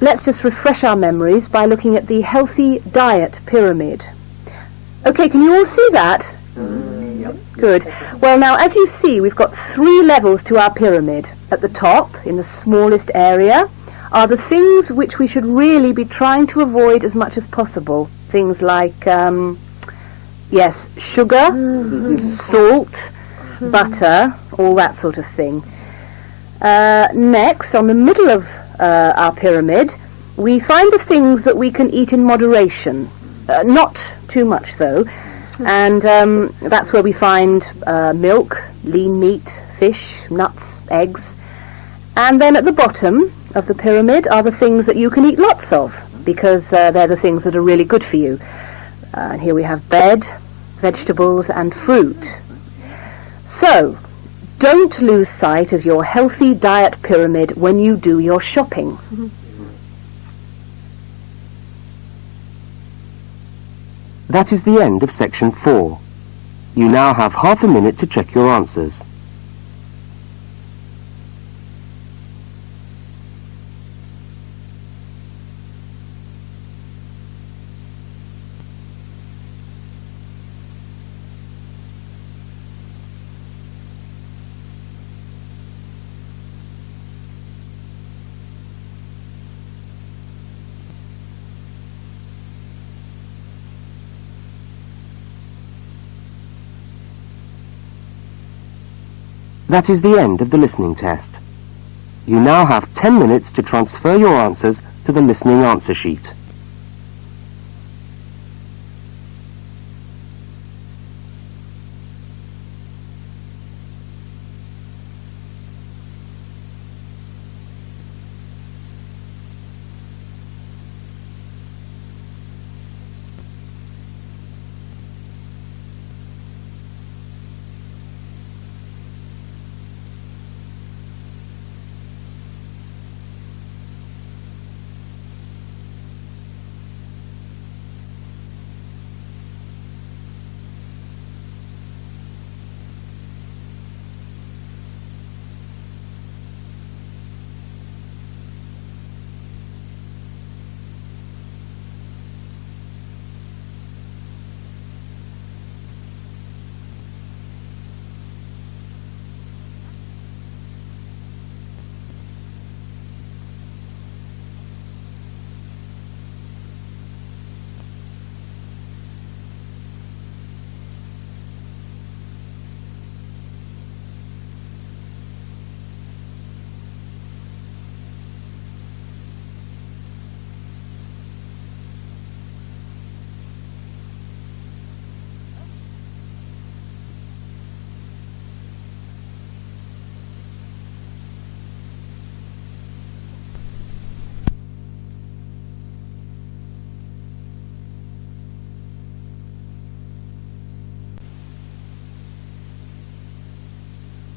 let's just refresh our memories by looking at the healthy diet pyramid. Okay, can you all see that? Good. Well, now, as you see, we've got 3 levels to our pyramid. At the top, in the smallest area, are the things which we should really be trying to avoid as much as possible. Things like Yes, sugar, salt, butter, all that sort of thing. Next, on the middle of our pyramid, we find the things that we can eat in moderation. Not too much, though. And that's where we find milk, lean meat, fish, nuts, eggs. And then at the bottom of the pyramid are the things that you can eat lots of, because they're the things that are really good for you. And here we have bread, vegetables and fruit. So, don't lose sight of your healthy diet pyramid when you do your shopping. That is the end of section 4. You now have half a minute to check your answers. That is the end of the listening test. You now have 10 minutes to transfer your answers to the listening answer sheet.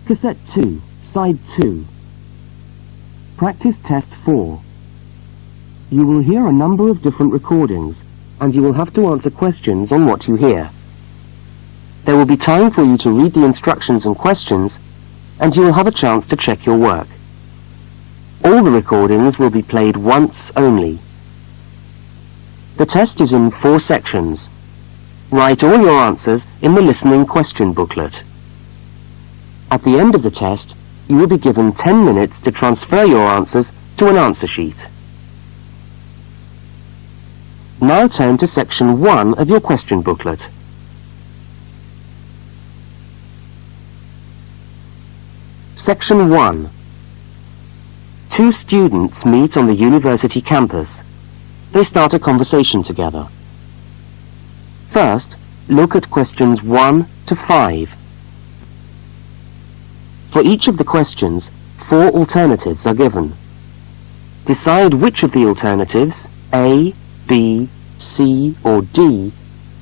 Cassette 2, Side 2. Practice Test 4. You will hear a number of different recordings, and you will have to answer questions on what you hear. There will be time for you to read the instructions and questions, and you will have a chance to check your work. All the recordings will be played once only. The test is in 4 sections. Write all your answers in the listening question booklet. At the end of the test, you will be given 10 minutes to transfer your answers to an answer sheet. Now turn to section 1 of your question booklet. Section 1. 2 students meet on the university campus. They start a conversation together. First, look at questions 1 to 5. For each of the questions, 4 alternatives are given. Decide which of the alternatives, A, B, C or D,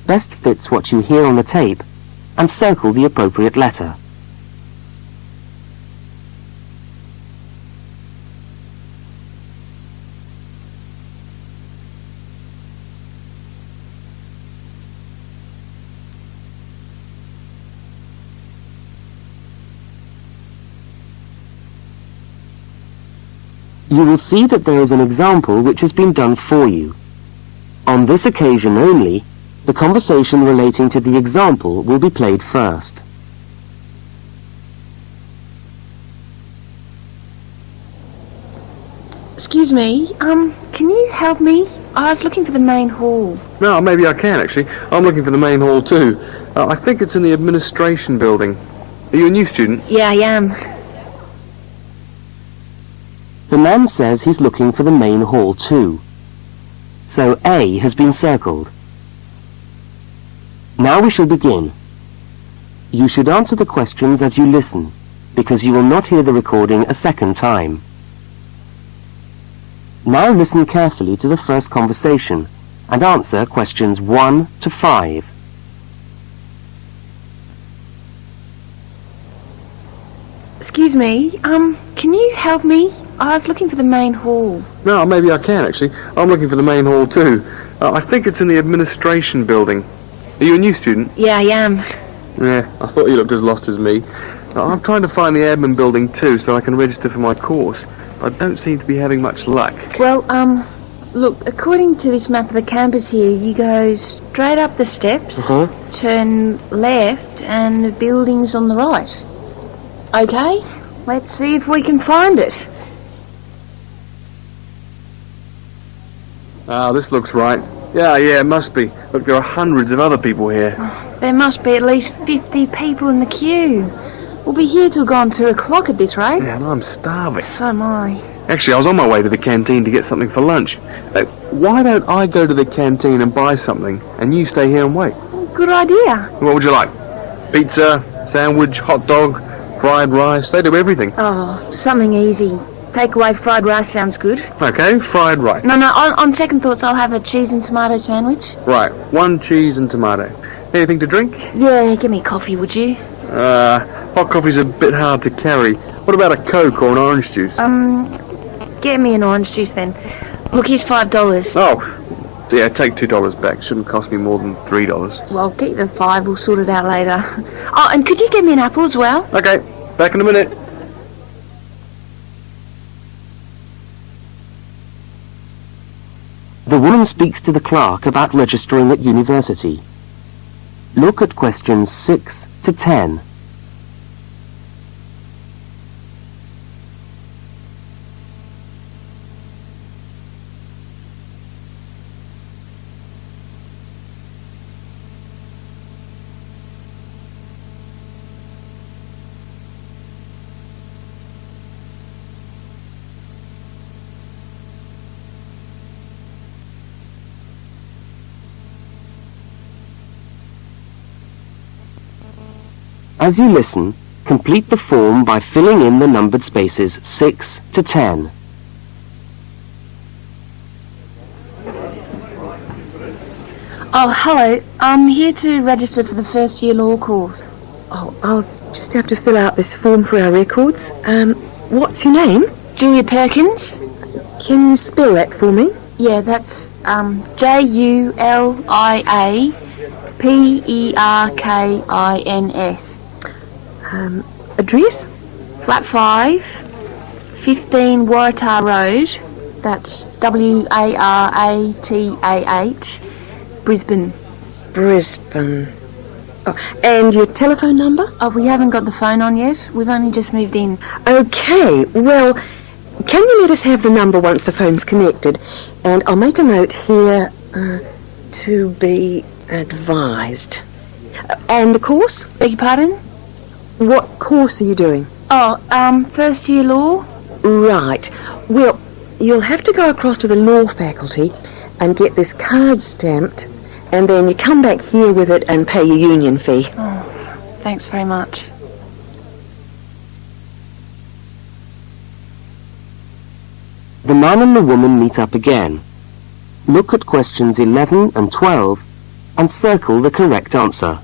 best fits what you hear on the tape, and circle the appropriate letter. You will see that there is an example which has been done for you. On this occasion only, the conversation relating to the example will be played first. Excuse me, can you help me? I was looking for the main hall. No, maybe I can, actually. I'm looking for the main hall, too. I think it's in the administration building. Are you a new student? Yeah, I am. The man says he's looking for the main hall too. So A has been circled. Now we shall begin. You should answer the questions as you listen, because you will not hear the recording a second time. Now listen carefully to the first conversation and answer questions 1 to 5. Excuse me, can you help me? I was looking for the main hall. No, maybe I can, actually. I'm looking for the main hall, too. I think it's in the administration building. Are you a new student? Yeah, I am. Yeah, I thought you looked as lost as me. I'm trying to find the admin building, too, so I can register for my course. I don't seem to be having much luck. Well, look, according to this map of the campus here, you go straight up the steps, turn left, and the building's on the right. Okay, let's see if we can find it. Ah, this looks right. Yeah, it must be. Look, there are hundreds of other people here. There must be at least 50 people in the queue. We'll be here till gone 2 o'clock at this rate. Yeah, and I'm starving. So am I. Actually, I was on my way to the canteen to get something for lunch. Why don't I go to the canteen and buy something, and you stay here and wait? Good idea. What would you like? Pizza, sandwich, hot dog, fried rice? They do everything. Oh, something easy. Takeaway fried rice sounds good. Okay, fried rice. No, on second thoughts, I'll have a cheese and tomato sandwich. Right, 1 cheese and tomato. Anything to drink? Yeah, give me coffee, would you? Hot coffee's a bit hard to carry. What about a Coke or an orange juice? Get me an orange juice then. Look, here's $5. Oh, yeah, take $2 back. Shouldn't cost me more than $3. Well, get the 5, we'll sort it out later. Oh, and could you get me an apple as well? Okay, back in a minute. The woman speaks to the clerk about registering at university. Look at questions 6 to 10. As you listen, complete the form by filling in the numbered spaces 6 to 10. Oh, hello. I'm here to register for the first year law course. Oh, I'll just have to fill out this form for our records. What's your name? Julia Perkins. Can you spell that for me? Yeah, that's Juliaperkins. Address? Flat 5, 15 Waratah Road. That's Waratah, Brisbane. Brisbane. Oh, and your telephone number? Oh, we haven't got the phone on yet. We've only just moved in. Okay, well, can you let us have the number once the phone's connected? And I'll make a note here, to be advised. And the course? Beg your pardon? What course are you doing? Oh, first year law. Right. Well, you'll have to go across to the law faculty and get this card stamped, and then you come back here with it and pay your union fee. Oh, thanks very much. The man and the woman meet up again. Look at questions 11 and 12 and circle the correct answer.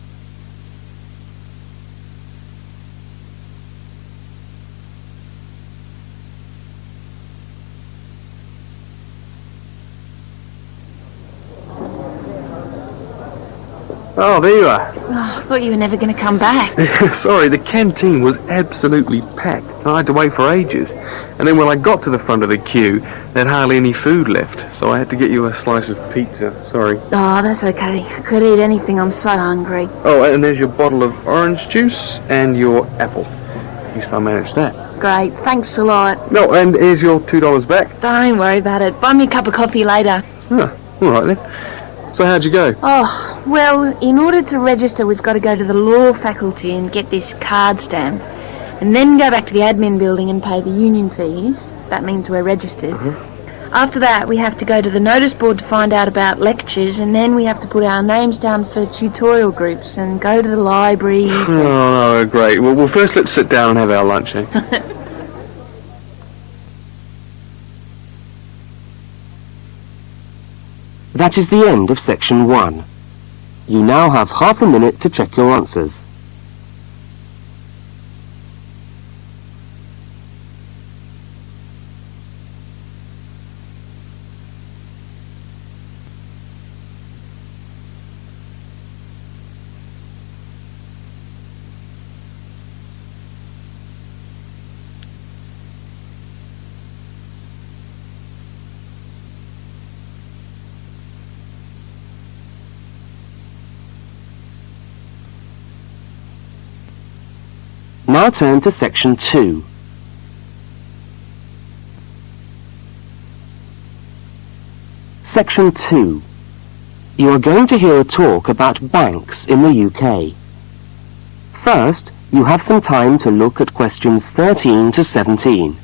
Oh, there you are. Oh, I thought you were never going to come back. Sorry, the canteen was absolutely packed. I had to wait for ages. And then when I got to the front of the queue, there had hardly any food left. So I had to get you a slice of pizza. Sorry. Oh, that's okay. I could eat anything. I'm so hungry. Oh, and there's your bottle of orange juice and your apple. At least I managed that. Great, thanks a lot. No, and here's your $2 back. Don't worry about it. Buy me a cup of coffee later. Ah, all right then. So how'd you go? Oh, well, in order to register, we've got to go to the law faculty and get this card stamp. And then go back to the admin building and pay the union fees. That means we're registered. After that, we have to go to the notice board to find out about lectures, and then we have to put our names down for tutorial groups and go to the library. Oh, great. Well, first let's sit down and have our lunch, eh? That is the end of section 1. You now have half a minute to check your answers. Now turn to section 2. Section 2. You are going to hear a talk about banks in the UK. First, you have some time to look at questions 13 to 17.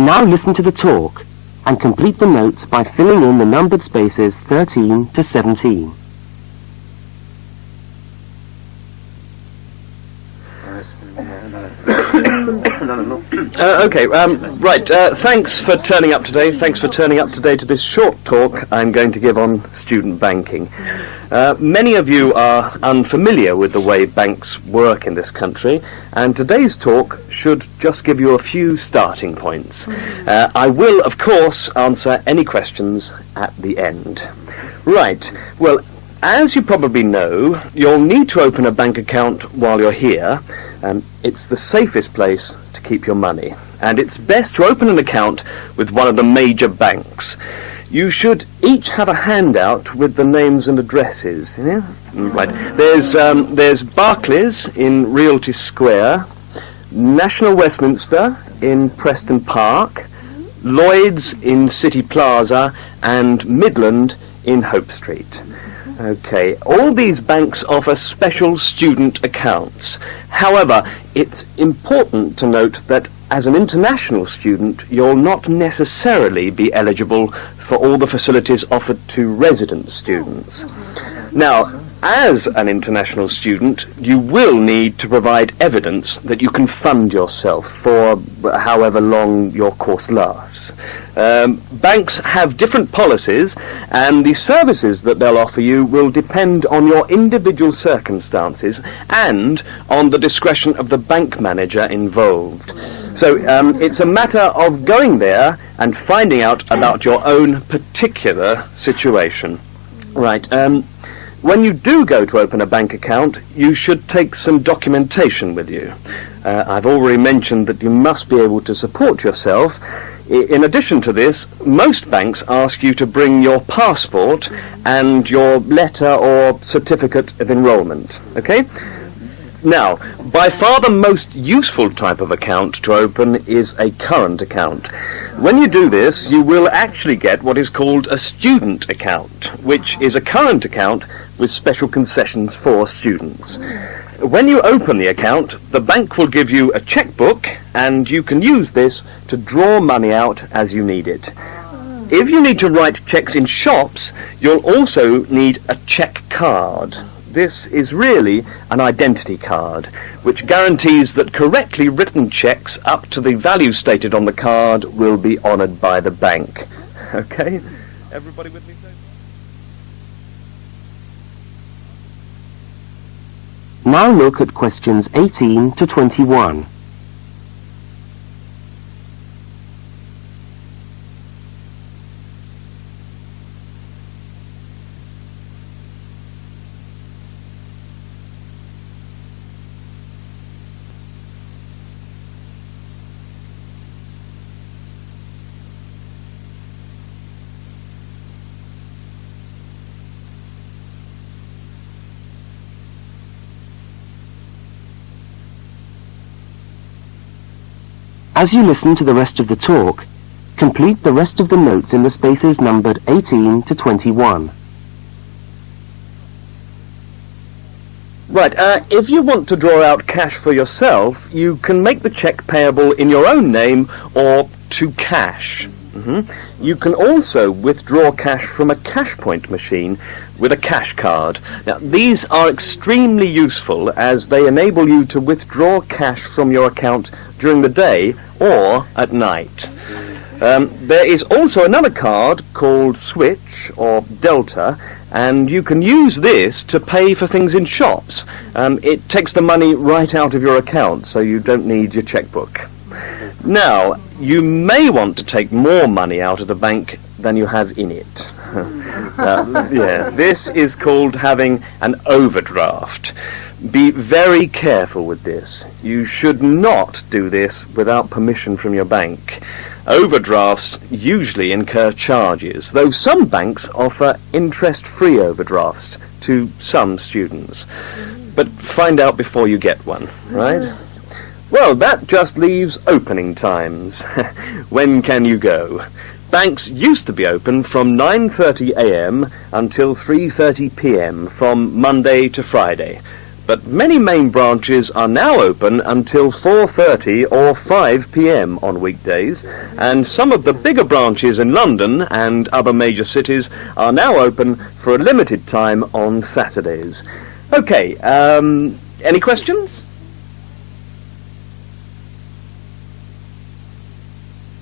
Now listen to the talk and complete the notes by filling in the numbered spaces 13 to 17. Thanks for turning up today. Thanks for turning up today to this short talk I'm going to give on student banking. Many of you are unfamiliar with the way banks work in this country, and today's talk should just give you a few starting points. I will, of course, answer any questions at the end. Right, well, as you probably know, you'll need to open a bank account while you're here. It's the safest place to keep your money, and it's best to open an account with one of the major banks. You should each have a handout with the names and addresses. Yeah? Right. There's Barclays in Realty Square, National Westminster in Preston Park, Lloyd's in City Plaza, and Midland in Hope Street. Okay, all these banks offer special student accounts. However, it's important to note that as an international student, you'll not necessarily be eligible for all the facilities offered to resident students. Now, as an international student, you will need to provide evidence that you can fund yourself for however long your course lasts. Banks have different policies, and the services that they'll offer you will depend on your individual circumstances and on the discretion of the bank manager involved. So it's a matter of going there and finding out about your own particular situation. Right. When you do go to open a bank account, you should take some documentation with you. I've already mentioned that you must be able to support yourself. In addition to this, most banks ask you to bring your passport and your letter or certificate of enrolment. Okay? Now, by far the most useful type of account to open is a current account. When you do this, you will actually get what is called a student account, which is a current account with special concessions for students. When you open the account, the bank will give you a checkbook, and you can use this to draw money out as you need it. If you need to write checks in shops, you'll also need a check card. This is really an identity card, which guarantees that correctly written checks up to the value stated on the card will be honoured by the bank. Okay? Everybody with me so far? Now look at questions 18 to 21. As you listen to the rest of the talk, complete the rest of the notes in the spaces numbered 18 to 21. Right, if you want to draw out cash for yourself, you can make the cheque payable in your own name or to cash. You can also withdraw cash from a cash point machine with a cash card. Now, these are extremely useful as they enable you to withdraw cash from your account during the day or at night. There is also another card called Switch or Delta, and you can use this to pay for things in shops. It takes the money right out of your account, so you don't need your checkbook. Now, you may want to take more money out of the bank than you have in it. This is called having an overdraft. Be very careful with this. You should not do this without permission from your bank. Overdrafts usually incur charges, though some banks offer interest-free overdrafts to some students. But find out before you get one, right? Well, that just leaves opening times. When can you go? Banks used to be open from 9:30 a.m. until 3:30 p.m. from Monday to Friday. But many main branches are now open until 4:30 or 5 p.m. on weekdays, and some of the bigger branches in London and other major cities are now open for a limited time on Saturdays. Okay, any questions?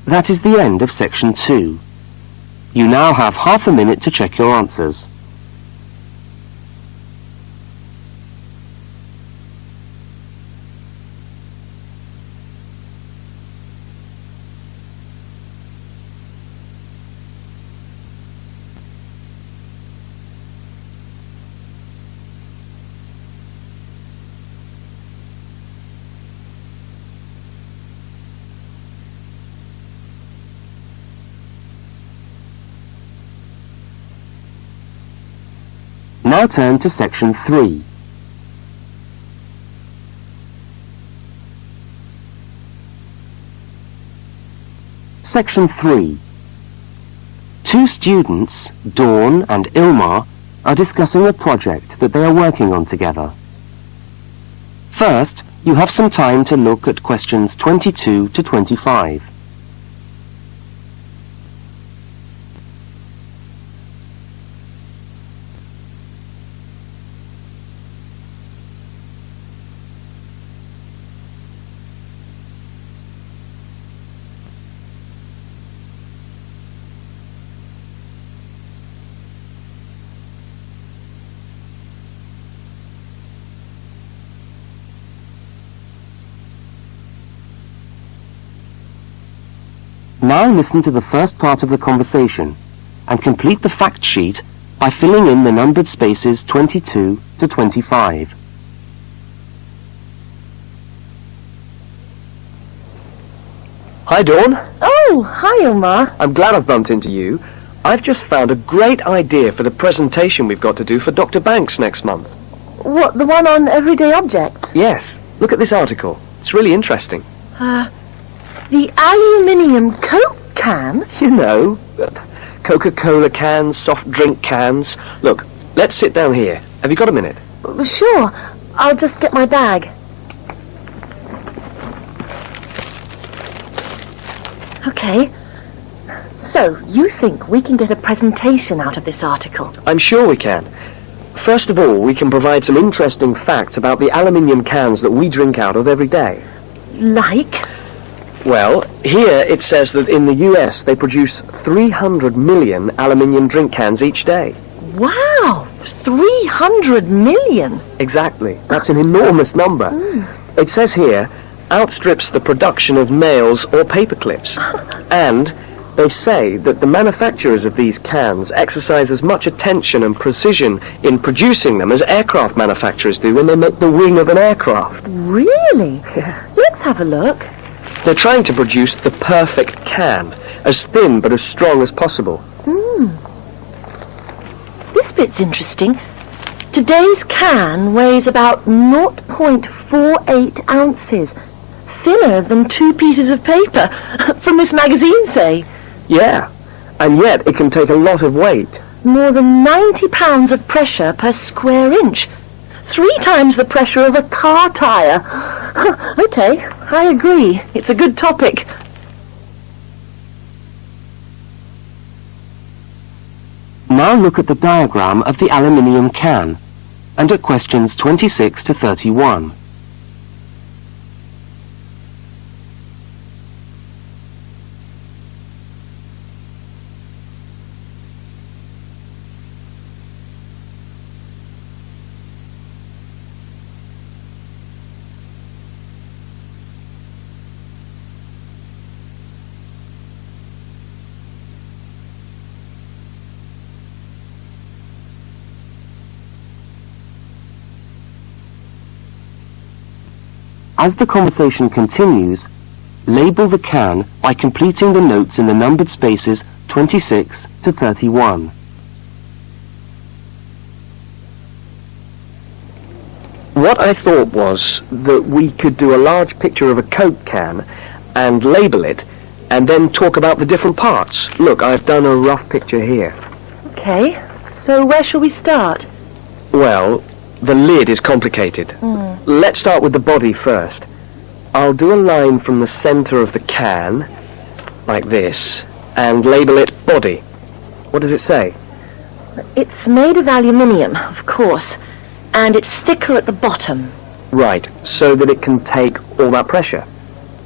That is the end of section 2. You now have half a minute to check your answers. Now turn to section 3. Section 3. Two students, Dawn and Ilmar, are discussing a project that they are working on together. First, you have some time to look at questions 22 to 25. Now listen to the first part of the conversation and complete the fact sheet by filling in the numbered spaces 22 to 25. Hi, Dawn. Oh, hi, Ilmar. I'm glad I've bumped into you. I've just found a great idea for the presentation we've got to do for Dr. Banks next month. What, the one on everyday objects? Yes. Look at this article. It's really interesting. The aluminium Coke can? You know, Coca-Cola cans, soft drink cans. Look, let's sit down here. Have you got a minute? Sure. I'll just get my bag. Okay. So, you think we can get a presentation out of this article? I'm sure we can. First of all, we can provide some interesting facts about the aluminium cans that we drink out of every day. Like? Well, here it says that in the US they produce 300 million aluminium drink cans each day. Wow! 300 million? Exactly. That's an enormous number. It says here, outstrips the production of nails or paper clips. And they say that the manufacturers of these cans exercise as much attention and precision in producing them as aircraft manufacturers do when they make the wing of an aircraft. Really? Let's have a look. They're trying to produce the perfect can, as thin but as strong as possible. This bit's interesting. Today's can weighs about 0.48 ounces. Thinner than 2 pieces of paper from this magazine, say. Yeah, and yet it can take a lot of weight. More than 90 pounds of pressure per square inch. 3 times the pressure of a car tyre. Okay, I agree. It's a good topic. Now look at the diagram of the aluminium can and at questions 26 to 31. As the conversation continues, label the can by completing the notes in the numbered spaces 26 to 31. What I thought was that we could do a large picture of a Coke can and label it, and then talk about the different parts. Look, I've done a rough picture here. Okay, so where shall we start? Well, the lid is complicated. Let's start with the body first. I'll do a line from the center of the can, like this, and label it body. What does it say? It's made of aluminium, of course, and it's thicker at the bottom. Right, so that it can take all that pressure.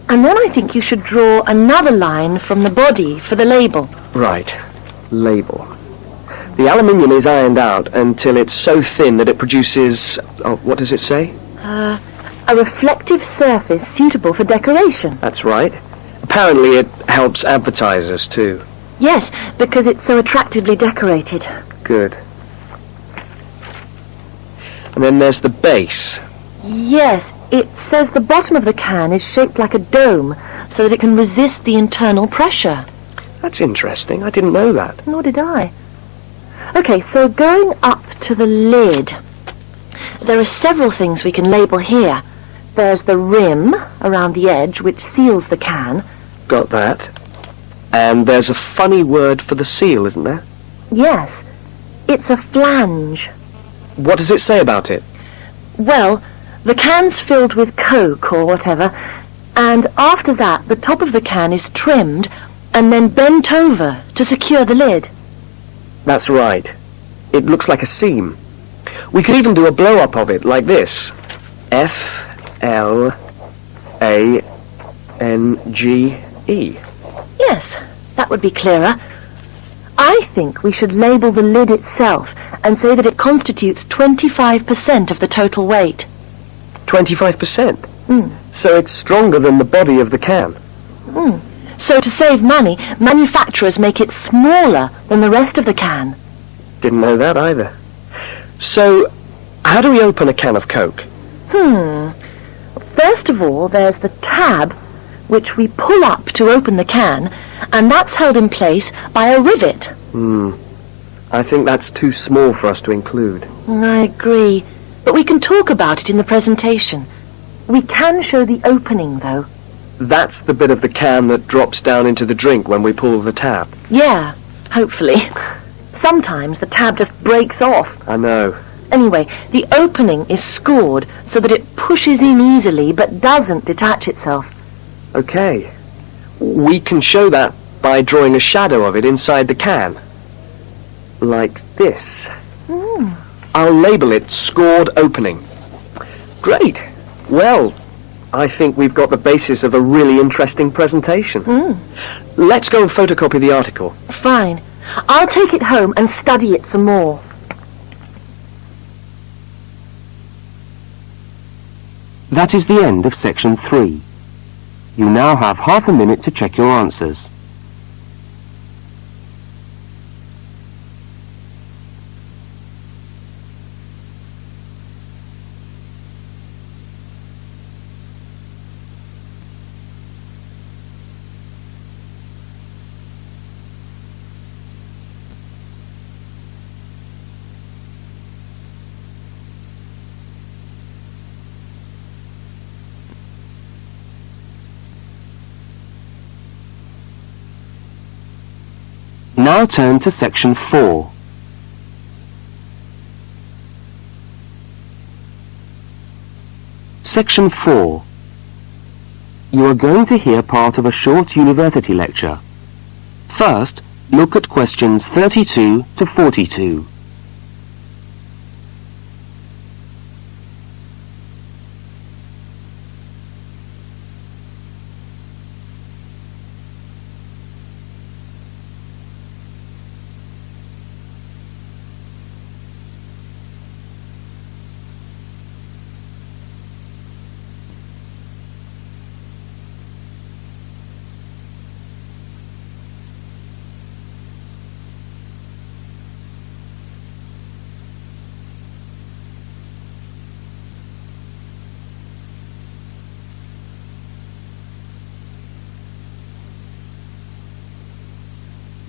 And then I think you should draw another line from the body for the label. Right, label. The aluminium is ironed out until it's so thin that it produces, what does it say? A reflective surface suitable for decoration. That's right. Apparently it helps advertisers too. Yes, because it's so attractively decorated. Good. And then there's the base. Yes, it says the bottom of the can is shaped like a dome so that it can resist the internal pressure. That's interesting. I didn't know that. Nor did I. Okay, so going up to the lid, there are several things we can label here. There's the rim around the edge, which seals the can. Got that. And there's a funny word for the seal, isn't there? Yes, it's a flange. What does it say about it? Well, the can's filled with Coke or whatever, and after that the top of the can is trimmed and then bent over to secure the lid. That's right. It looks like a seam. We could even do a blow-up of it, like this. F-L-A-N-G-E. Yes, that would be clearer. I think we should label the lid itself and say that it constitutes 25% of the total weight. 25%? So it's stronger than the body of the can. So to save money, manufacturers make it smaller than the rest of the can. Didn't know that either. So, how do we open a can of Coke? First of all, there's the tab, which we pull up to open the can, and that's held in place by a rivet. I think that's too small for us to include. I agree, but we can talk about it in the presentation. We can show the opening, though. That's the bit of the can that drops down into the drink when we pull the tab. Yeah, hopefully. Sometimes the tab just breaks off. I know. Anyway, the opening is scored so that it pushes in easily but doesn't detach itself. Okay. We can show that by drawing a shadow of it inside the can. Like this. I'll label it scored opening. Great. Well, I think we've got the basis of a really interesting presentation. Let's go and photocopy the article. Fine. I'll take it home and study it some more. That is the end of section 3. You now have half a minute to check your answers. Now turn to section 4. Section 4. You are going to hear part of a short university lecture. First, look at questions 32 to 42.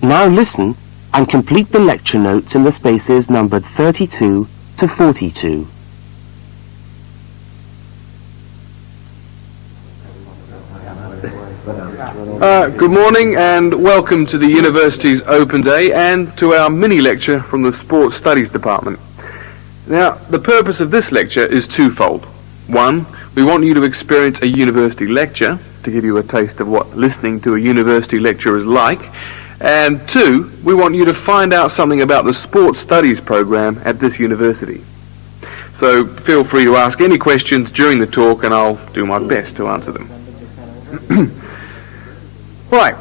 Now listen and complete the lecture notes in the spaces numbered 32 to 42. Good morning and welcome to the University's Open Day and to our mini-lecture from the Sports Studies Department. Now, the purpose of this lecture is twofold. One, we want you to experience a university lecture to give you a taste of what listening to a university lecture is like. And two, we want you to find out something about the Sports Studies program at this university. So feel free to ask any questions during the talk and I'll do my best to answer them. Right,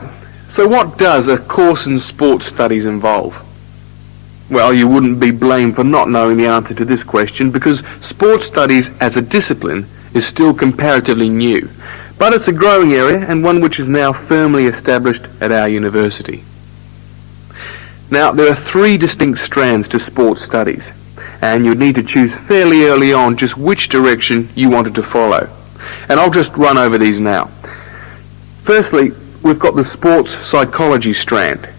so what does a course in sports studies involve? Well, you wouldn't be blamed for not knowing the answer to this question because sports studies as a discipline is still comparatively new, but it's a growing area and one which is now firmly established at our university. Now, there are 3 distinct strands to sports studies, and you'd need to choose fairly early on just which direction you wanted to follow. And I'll just run over these now. Firstly, we've got the sports psychology strand.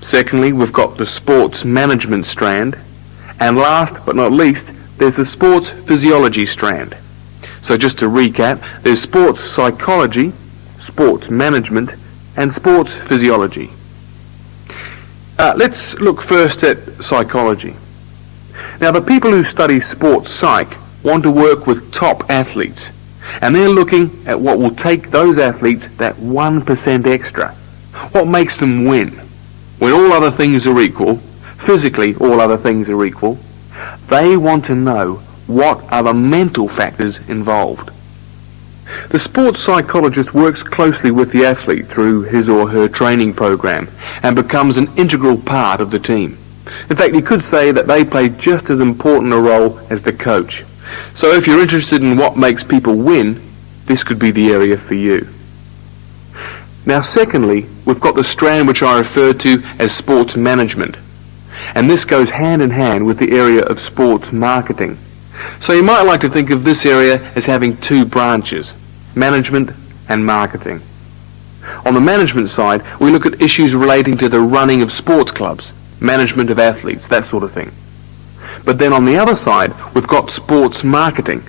Secondly, we've got the sports management strand. And last but not least, there's the sports physiology strand. So just to recap, there's sports psychology, sports management, and sports physiology. Let's look first at psychology. Now, the people who study sports psych want to work with top athletes, and they're looking at what will take those athletes that 1% extra. What makes them win? When all other things are equal, physically all other things are equal, they want to know what are the mental factors involved. The sports psychologist works closely with the athlete through his or her training program and becomes an integral part of the team. In fact, you could say that they play just as important a role as the coach. So if you're interested in what makes people win, this could be the area for you. Now, secondly, we've got the strand which I referred to as sports management. And this goes hand in hand with the area of sports marketing. So you might like to think of this area as having 2 branches, management and marketing. On the management side, we look at issues relating to the running of sports clubs, management of athletes, that sort of thing. But then on the other side, we've got sports marketing.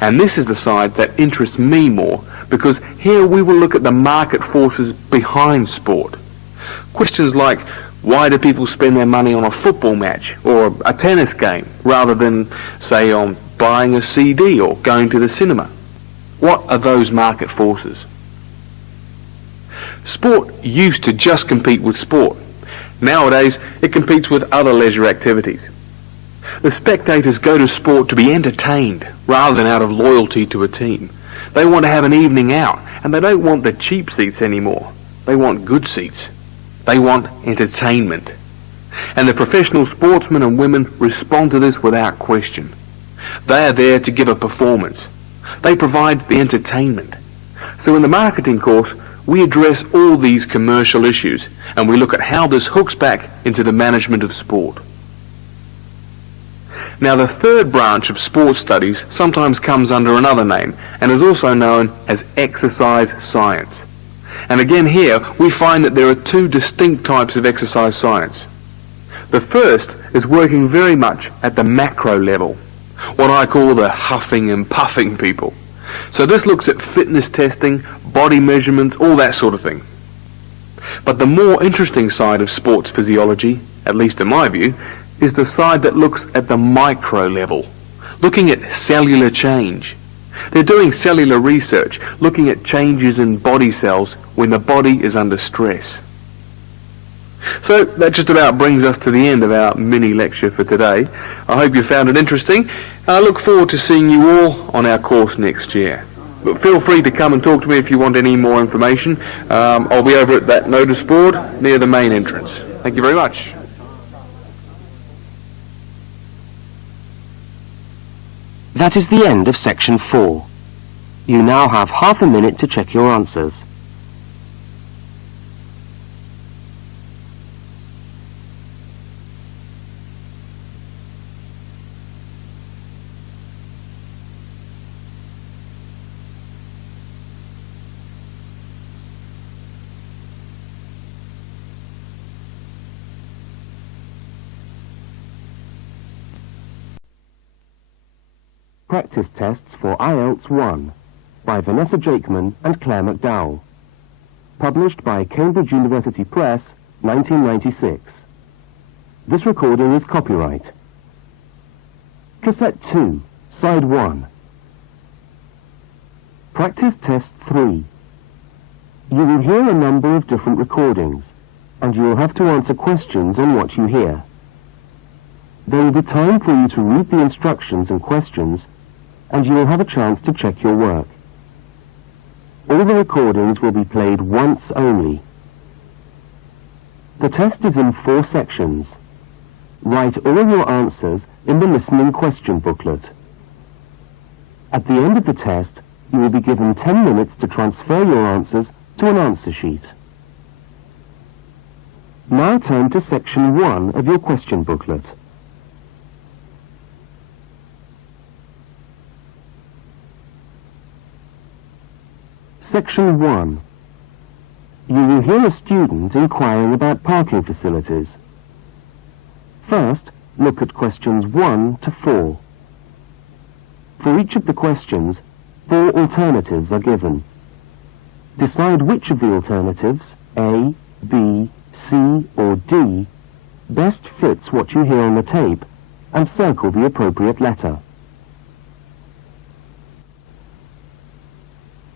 And this is the side that interests me more, because here we will look at the market forces behind sport. Questions like, why do people spend their money on a football match or a tennis game rather than, say, on buying a CD or going to the cinema? What are those market forces? Sport used to just compete with sport. Nowadays, it competes with other leisure activities. The spectators go to sport to be entertained rather than out of loyalty to a team. They want to have an evening out, and they don't want the cheap seats anymore. They want good seats. They want entertainment. And the professional sportsmen and women respond to this without question. They are there to give a performance. They provide the entertainment. So in the marketing course, we address all these commercial issues, and we look at how this hooks back into the management of sport. Now, the third branch of sports studies sometimes comes under another name and is also known as exercise science. And again here, we find that there are 2 distinct types of exercise science. The first is working very much at the macro level, what I call the huffing and puffing people. So this looks at fitness testing, body measurements, all that sort of thing. But the more interesting side of sports physiology, at least in my view, is the side that looks at the micro level, looking at cellular change. They're doing cellular research, looking at changes in body cells when the body is under stress. So that just about brings us to the end of our mini lecture for today. I hope you found it interesting. I look forward to seeing you all on our course next year. But feel free to come and talk to me if you want any more information. I'll be over at that notice board near the main entrance. Thank you very much. That is the end of section 4. You now have half a minute to check your answers. Practice tests for IELTS 1 by Vanessa Jakeman and Claire McDowell. Published by Cambridge University Press, 1996. This recording is copyright. Cassette 2, Side 1. Practice test 3. You will hear a number of different recordings, and you will have to answer questions on what you hear. There will be time for you to read the instructions and questions, and you will have a chance to check your work. All the recordings will be played once only. The test is in 4 sections. Write all your answers in the listening question booklet. At the end of the test, you will be given 10 minutes to transfer your answers to an answer sheet. Now turn to section 1 of your question booklet. Section 1. You will hear a student inquiring about parking facilities. First, look at questions 1 to 4. For each of the questions, 4 alternatives are given. Decide which of the alternatives, A, B, C or D, best fits what you hear on the tape, and circle the appropriate letter.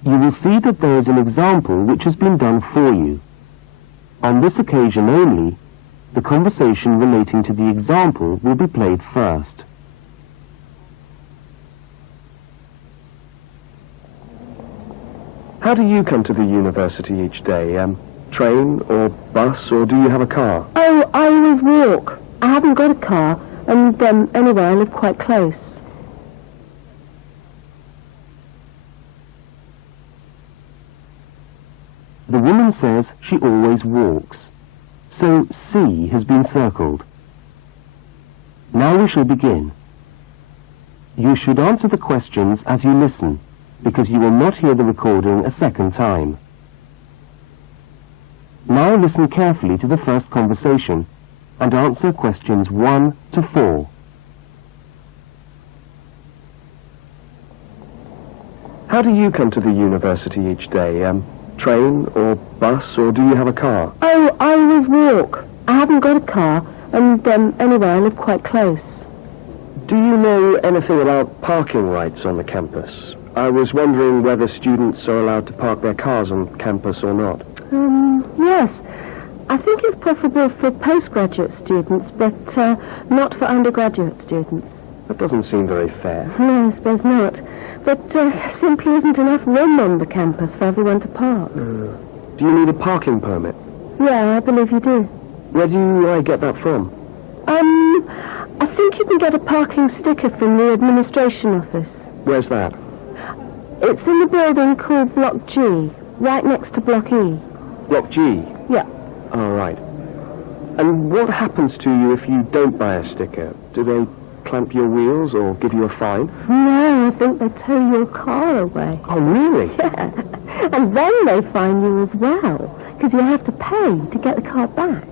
You will see that there is an example which has been done for you. On this occasion only, the conversation relating to the example will be played first. How do you come to the university each day? Train or bus, or do you have a car? Oh, I always walk. I haven't got a car, and anyway, I live quite close. The woman says she always walks, so C has been circled. Now we shall begin. You should answer the questions as you listen, because you will not hear the recording a second time. Now listen carefully to the first conversation and answer questions 1 to 4. How do you come to the university each day? Train or bus, or do you have a car? Oh, I always walk. I haven't got a car, and anyway, I live quite close. Do you know anything about parking rights on the campus? I was wondering whether students are allowed to park their cars on campus or not. Yes. I think it's possible for postgraduate students, but not for undergraduate students. That doesn't seem very fair. No, I suppose not. But simply isn't enough room on the campus for everyone to park. Do you need a parking permit? Yeah, I believe you do. Where do I get that from? I think you can get a parking sticker from the administration office. Where's that? It's in the building called Block G, right next to Block E. Block G? Yeah. All right. And what happens to you if you don't buy a sticker? Do they clamp your wheels or give you a fine? No, I think they tow your car away. Oh, really? Yeah. And then they fine you as well, because you have to pay to get the car back.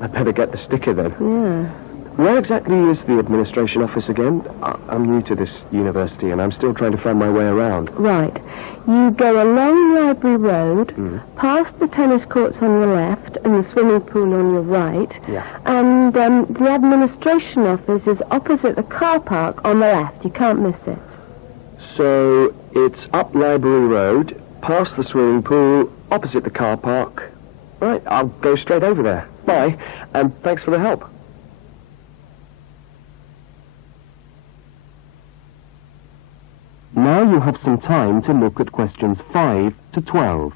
I better get the sticker then. Yeah. Where exactly is the administration office again? I'm new to this university and I'm still trying to find my way around. Right. You go along Library Road, past the tennis courts on your left and the swimming pool on your right, and the administration office is opposite the car park on the left. You can't miss it. So it's up Library Road, past the swimming pool, opposite the car park. Right, I'll go straight over there. Bye, and thanks for the help. Now you have some time to look at questions 5 to 12.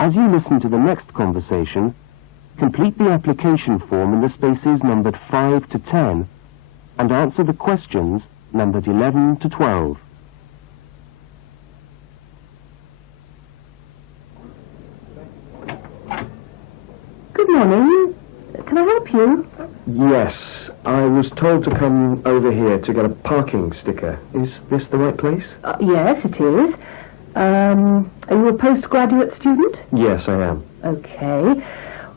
As you listen to the next conversation, complete the application form in the spaces numbered 5 to 10 and answer the questions numbered 11 to 12. Good morning. Can I help you? Yes, I was told to come over here to get a parking sticker. Is this the right place? Yes, it is. Are you a postgraduate student? Yes, I am. Okay.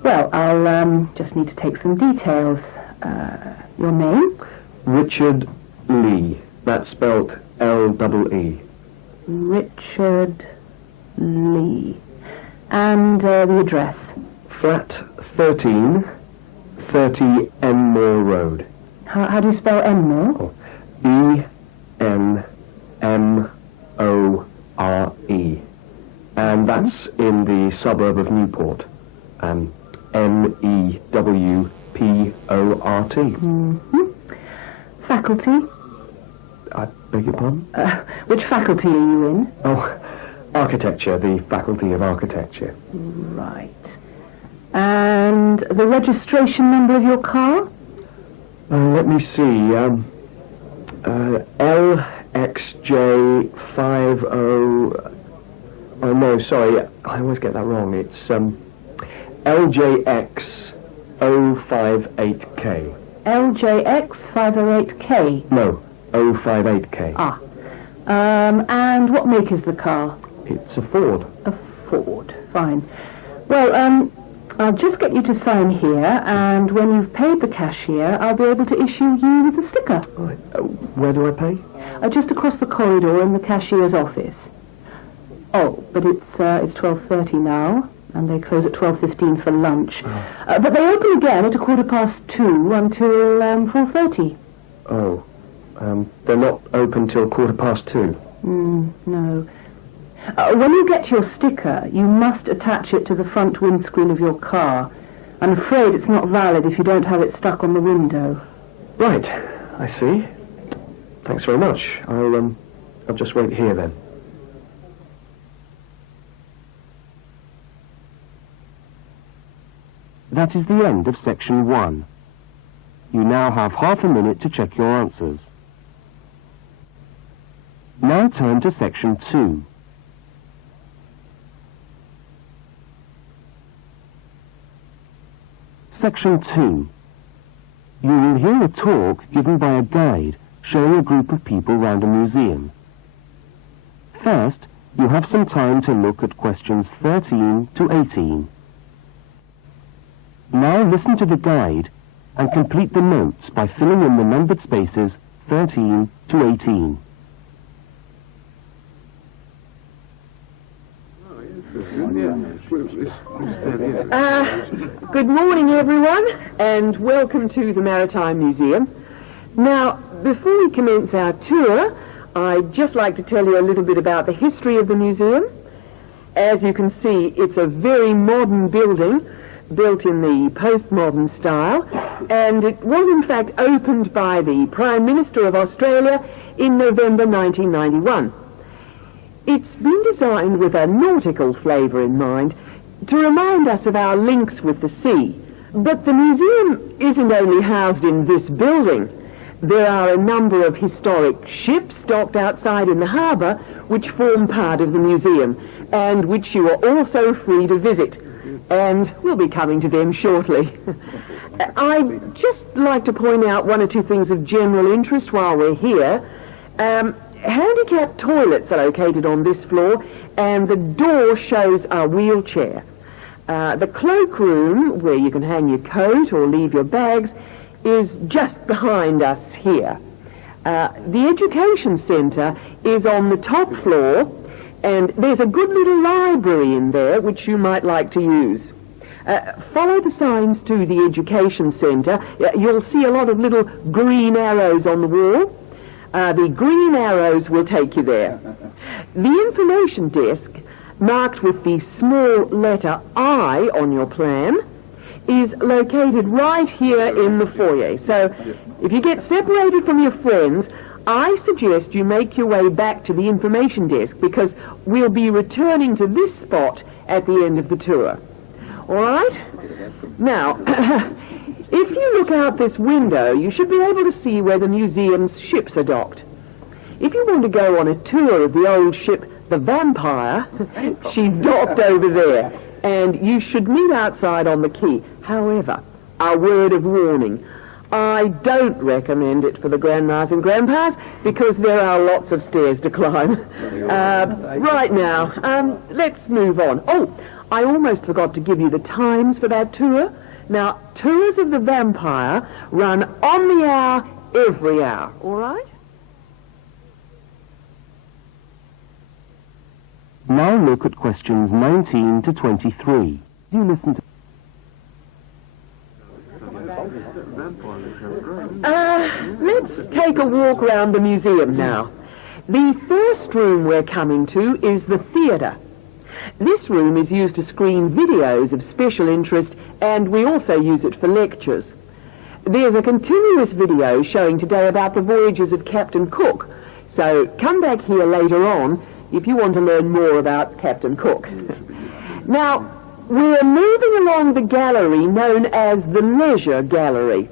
Well, I'll just need to take some details. Your name? Richard Lee. That's spelled L-E-E. Richard Lee. And the address? Flat 13, 30 Enmore Road. How do you spell Enmore? E-N-M-O-R-E. And that's in the suburb of Newport. N-E-W-P-O-R-T. Faculty? I beg your pardon? Which faculty are you in? Oh, architecture, the Faculty of Architecture. Right. And the registration number of your car? Let me see. LXJ50... Oh, no, sorry. I always get that wrong. It's LJX058K. LJX508K? No, 058K. Ah. And what make is the car? It's a Ford. A Ford. Fine. Well, I'll just get you to sign here, and when you've paid the cashier, I'll be able to issue you with a sticker. Right. Where do I pay? Just across the corridor in the cashier's office. Oh, but it's 12:30 now, and they close at 12:15 for lunch. But they open again at 2:15 until 4:30. Oh, they're not open till 2:15. No. When you get your sticker, you must attach it to the front windscreen of your car. I'm afraid it's not valid if you don't have it stuck on the window. Right, I see. Thanks very much. I'll just wait here then. That is the end of section 1. You now have half a minute to check your answers. Now turn to section 2. Section 2. You will hear a talk given by a guide showing a group of people round a museum. First, you have some time to look at questions 13 to 18. Now listen to the guide and complete the notes by filling in the numbered spaces 13 to 18. Good morning, everyone, and welcome to the Maritime Museum. Now, before we commence our tour, I'd just like to tell you a little bit about the history of the museum. As you can see, it's a very modern building, built in the postmodern style, and it was in fact opened by the Prime Minister of Australia in November 1991. It's been designed with a nautical flavour in mind to remind us of our links with the sea. But the museum isn't only housed in this building. There are a number of historic ships docked outside in the harbour which form part of the museum and which you are also free to visit. And we'll be coming to them shortly. I'd just like to point out one or two things of general interest while we're here. Handicapped toilets are located on this floor, and the door shows a wheelchair. The cloakroom, where you can hang your coat or leave your bags, is just behind us here. The education centre is on the top floor, and there's a good little library in there which you might like to use. Follow the signs to the education centre. You'll see a lot of little green arrows on the wall. The green arrows will take you there. The information desk, marked with the small letter I on your plan, is located right here in the foyer. So if you get separated from your friends, I suggest you make your way back to the information desk, because we'll be returning to this spot at the end of the tour. All right? Now, if you look out this window, you should be able to see where the museum's ships are docked. If you want to go on a tour of the old ship, the Vampire, she's docked over there, and you should meet outside on the quay. However, a word of warning. I don't recommend it for the grandmas and grandpas, because there are lots of stairs to climb. Right now, let's move on. Oh, I almost forgot to give you the times for that tour. Now, tours of the Vampire run on the hour, every hour, all right? Now look at questions 19 to 23. You listen to... Let's take a walk around the museum now. The first room we're coming to is the theatre. This room is used to screen videos of special interest, and we also use it for lectures. There's a continuous video showing today about the voyages of Captain Cook, so come back here later on if you want to learn more about Captain Cook. Now, we're moving along the gallery known as the Leisure Gallery.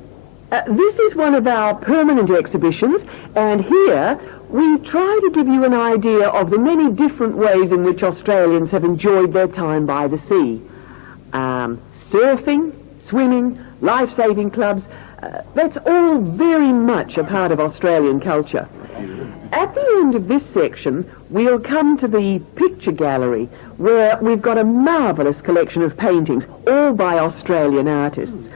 This is one of our permanent exhibitions, and here we try to give you an idea of the many different ways in which Australians have enjoyed their time by the sea. Surfing, swimming, life-saving clubs, that's all very much a part of Australian culture. At the end of this section, we'll come to the picture gallery, where we've got a marvellous collection of paintings, all by Australian artists.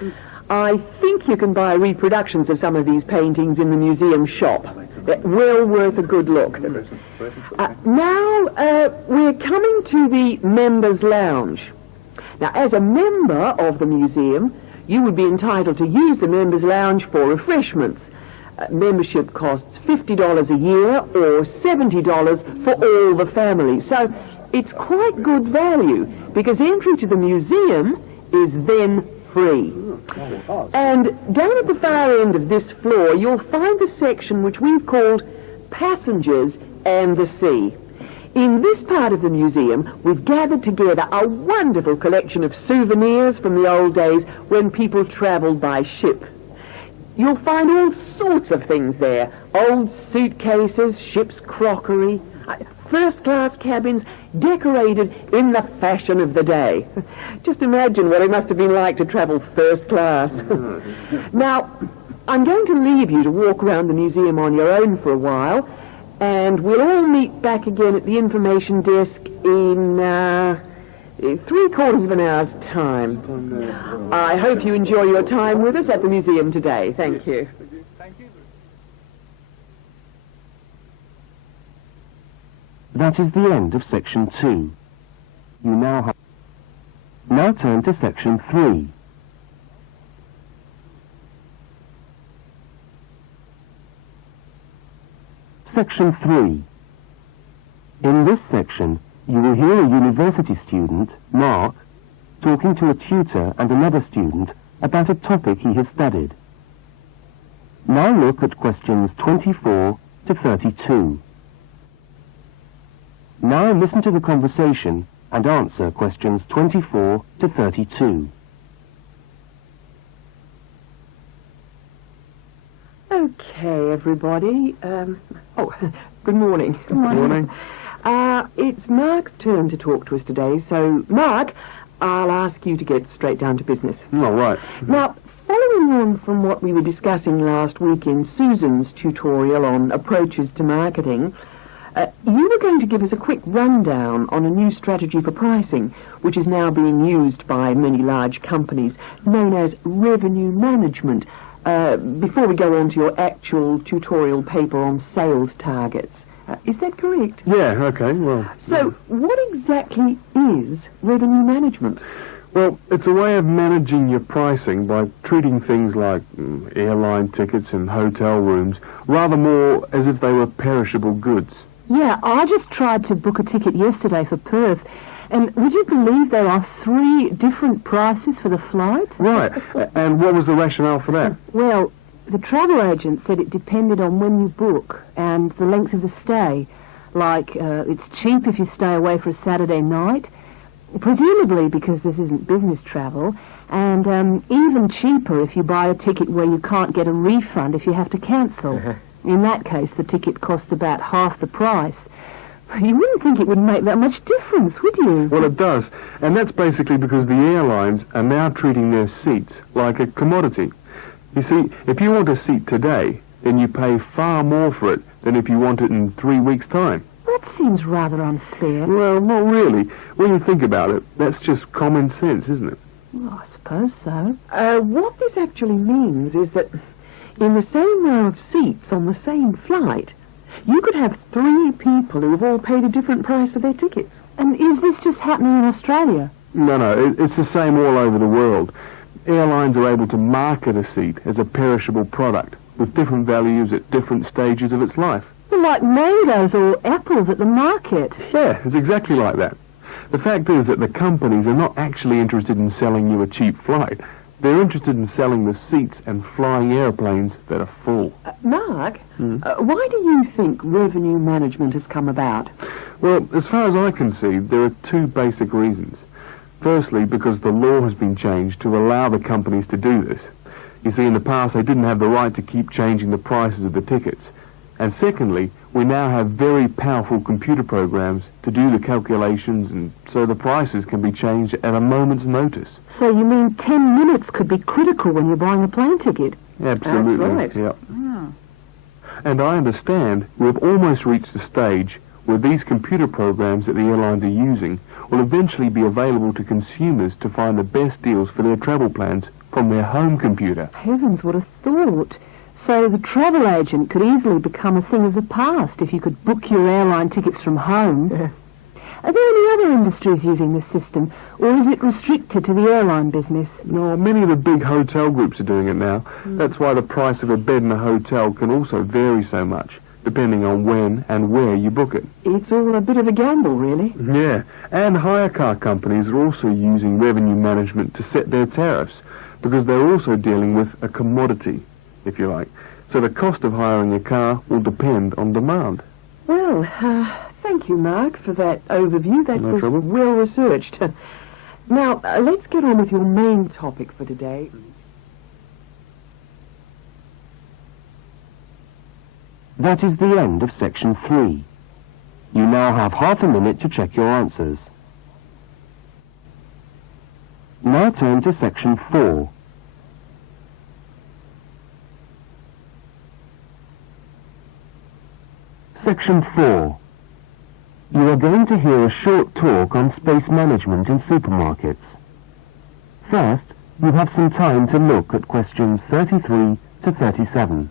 I think you can buy reproductions of some of these paintings in the museum shop. They're well worth a good look. Now, we're coming to the Members' Lounge. Now, as a member of the museum, you would be entitled to use the Members' Lounge for refreshments. Membership costs $50 a year or $70 for all the family. So it's quite good value, because entry to the museum is then free. And down at the far end of this floor, you'll find the section which we've called Passengers and the Sea. In this part of the museum, we've gathered together a wonderful collection of souvenirs from the old days when people travelled by ship. You'll find all sorts of things there. Old suitcases, ship's crockery, first-class cabins decorated in the fashion of the day. Just imagine what it must have been like to travel first class. Now, I'm going to leave you to walk around the museum on your own for a while, and we'll all meet back again at the information desk in 3/4 of an hour's time. I hope you enjoy your time with us at the museum today. Thank you. That is the end of section 2. You now turn to section 3. Section 3. In this section, you will hear a university student, Mark, talking to a tutor and another student about a topic he has studied. Now look at questions 24 to 32. Now listen to the conversation and answer questions 24 to 32. Okay, everybody. Good morning. Good morning. It's Mark's turn to talk to us today, so Mark, I'll ask you to get straight down to business. All right. Now, following on from what we were discussing last week in Susan's tutorial on approaches to marketing, You were going to give us a quick rundown on a new strategy for pricing, which is now being used by many large companies, known as revenue management, before we go on to your actual tutorial paper on sales targets. Is that correct? Yeah, okay, well... So, what exactly is revenue management? Well, it's a way of managing your pricing by treating things like airline tickets and hotel rooms rather more as if they were perishable goods. Yeah, I just tried to book a ticket yesterday for Perth, and would you believe there are 3 different prices for the flight? Right, and what was the rationale for that? Well, the travel agent said it depended on when you book and the length of the stay. Like, it's cheap if you stay away for a Saturday night, presumably because this isn't business travel, and even cheaper if you buy a ticket where you can't get a refund if you have to cancel. In that case, the ticket costs about half the price. You wouldn't think it would make that much difference, would you? Well, it does, and that's basically because the airlines are now treating their seats like a commodity. You see, if you want a seat today, then you pay far more for it than if you want it in 3 weeks' time. That seems rather unfair. Well, not really. When you think about it, that's just common sense, isn't it? Well, I suppose so. What this actually means is that in the same row of seats on the same flight, you could have 3 people who have all paid a different price for their tickets. And is this just happening in Australia? No, it's the same all over the world. Airlines are able to market a seat as a perishable product with different values at different stages of its life. Well, like mangoes or apples at the market. Yeah, it's exactly like that. The fact is that the companies are not actually interested in selling you a cheap flight. They're interested in selling the seats and flying airplanes that are full. Mark, why do you think revenue management has come about? Well, as far as I can see, there are 2 basic reasons. Firstly, because the law has been changed to allow the companies to do this. You see, in the past they didn't have the right to keep changing the prices of the tickets. And secondly, we now have very powerful computer programs to do the calculations, and so the prices can be changed at a moment's notice. So you mean 10 minutes could be critical when you're buying a plane ticket? Absolutely, That's right. yeah. And I understand we've almost reached the stage where these computer programs that the airlines are using will eventually be available to consumers to find the best deals for their travel plans from their home computer. Heavens, what a thought. So the travel agent could easily become a thing of the past if you could book your airline tickets from home. Are there any other industries using this system, or is it restricted to the airline business? No, many of the big hotel groups are doing it now. That's why the price of a bed in a hotel can also vary so much, depending on when and where you book it. It's all a bit of a gamble, really. Yeah, and hire car companies are also using revenue management to set their tariffs, because they're also dealing with a commodity, if you like. So the cost of hiring a car will depend on demand. Well, thank you, Mark, for that overview. That was well researched. Now, let's get on with your main topic for today. That is the end of section 3. You now have half a minute to check your answers. Now turn to section 4. Section 4. You are going to hear a short talk on space management in supermarkets. First, you have some time to look at questions 33 to 37.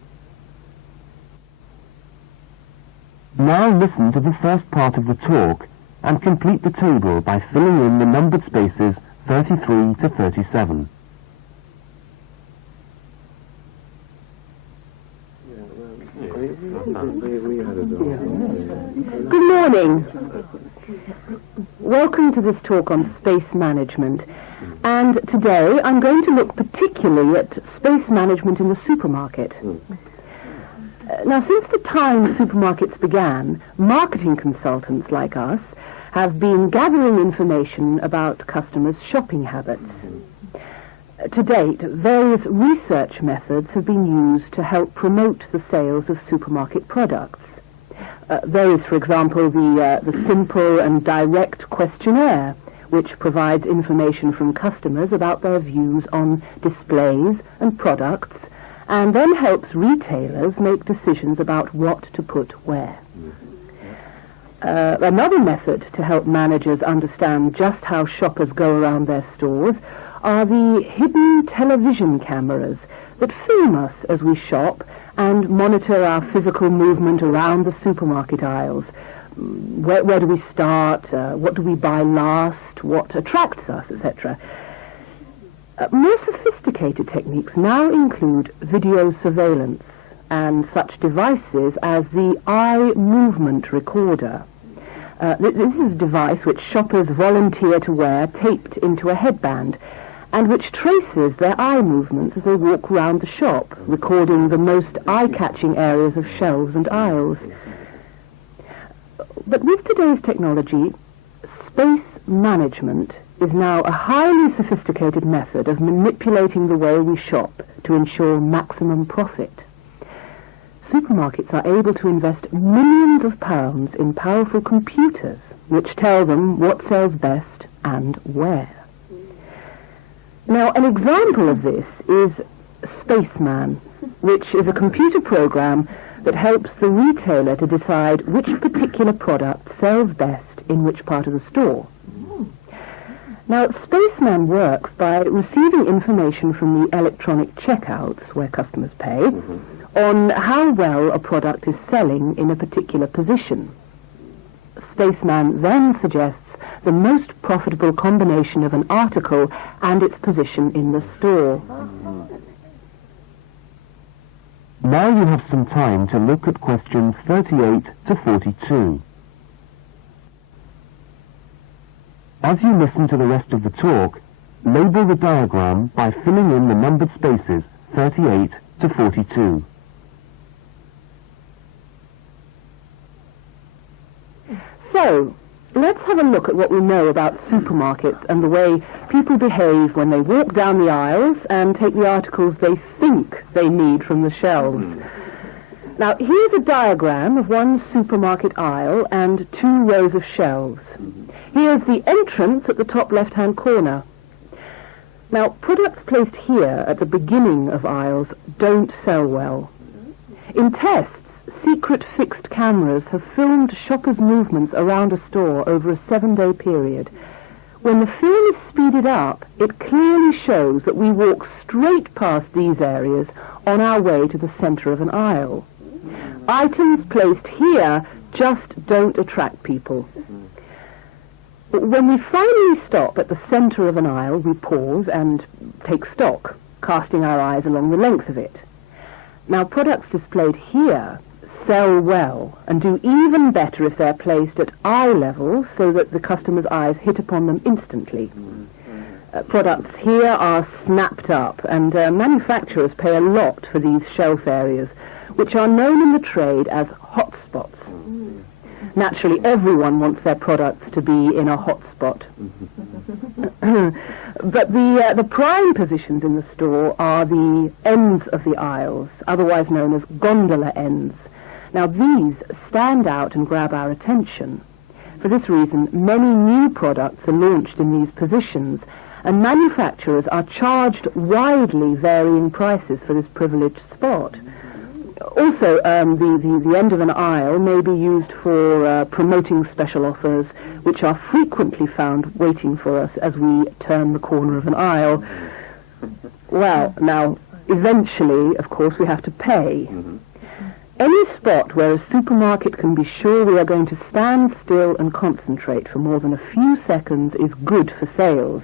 Now listen to the first part of the talk and complete the table by filling in the numbered spaces 33 to 37. Good morning. Welcome to this talk on space management. And today I'm going to look particularly at space management in the supermarket. Now, since the time supermarkets began, marketing consultants like us have been gathering information about customers' shopping habits. To date, various research methods have been used to help promote the sales of supermarket products. There is, for example, the simple and direct questionnaire, which provides information from customers about their views on displays and products, and then helps retailers make decisions about what to put where. Another method to help managers understand just how shoppers go around their stores are the hidden television cameras that film us as we shop and monitor our physical movement around the supermarket aisles. Where do we start? What do we buy last? What attracts us, etc. More sophisticated techniques now include video surveillance and such devices as the eye movement recorder. This is a device which shoppers volunteer to wear taped into a headband and which traces their eye movements as they walk round the shop, recording the most eye-catching areas of shelves and aisles. But with today's technology, space management is now a highly sophisticated method of manipulating the way we shop to ensure maximum profit. Supermarkets are able to invest millions of pounds in powerful computers which tell them what sells best and where. Now, an example of this is Spaceman, which is a computer program that helps the retailer to decide which particular product sells best in which part of the store. Now, Spaceman works by receiving information from the electronic checkouts, where customers pay, on how well a product is selling in a particular position. Spaceman then suggests the most profitable combination of an article and its position in the store. Now you have some time to look at questions 38 to 42. As you listen to the rest of the talk, label the diagram by filling in the numbered spaces 38 to 42. So, let's have a look at what we know about supermarkets and the way people behave when they walk down the aisles and take the articles they think they need from the shelves. Now, here's a diagram of one supermarket aisle and 2 rows of shelves. Here's the entrance at the top left-hand corner. Now, products placed here at the beginning of aisles don't sell well. In tests, secret fixed cameras have filmed shoppers' movements around a store over a 7-day period. When the film is speeded up, it clearly shows that we walk straight past these areas on our way to the centre of an aisle. Items placed here just don't attract people. When we finally stop at the centre of an aisle, we pause and take stock, casting our eyes along the length of it. Now, products displayed here sell well and do even better if they're placed at eye level so that the customer's eyes hit upon them instantly. Products here are snapped up, and manufacturers pay a lot for these shelf areas, which are known in the trade as hotspots. Naturally, everyone wants their products to be in a hotspot. But the prime positions in the store are the ends of the aisles, otherwise known as gondola ends. Now, these stand out and grab our attention. For this reason, many new products are launched in these positions, and manufacturers are charged widely varying prices for this privileged spot. Also, the end of an aisle may be used for promoting special offers, which are frequently found waiting for us as we turn the corner of an aisle. Well, now, eventually, of course, we have to pay. Any spot where a supermarket can be sure we are going to stand still and concentrate for more than a few seconds is good for sales.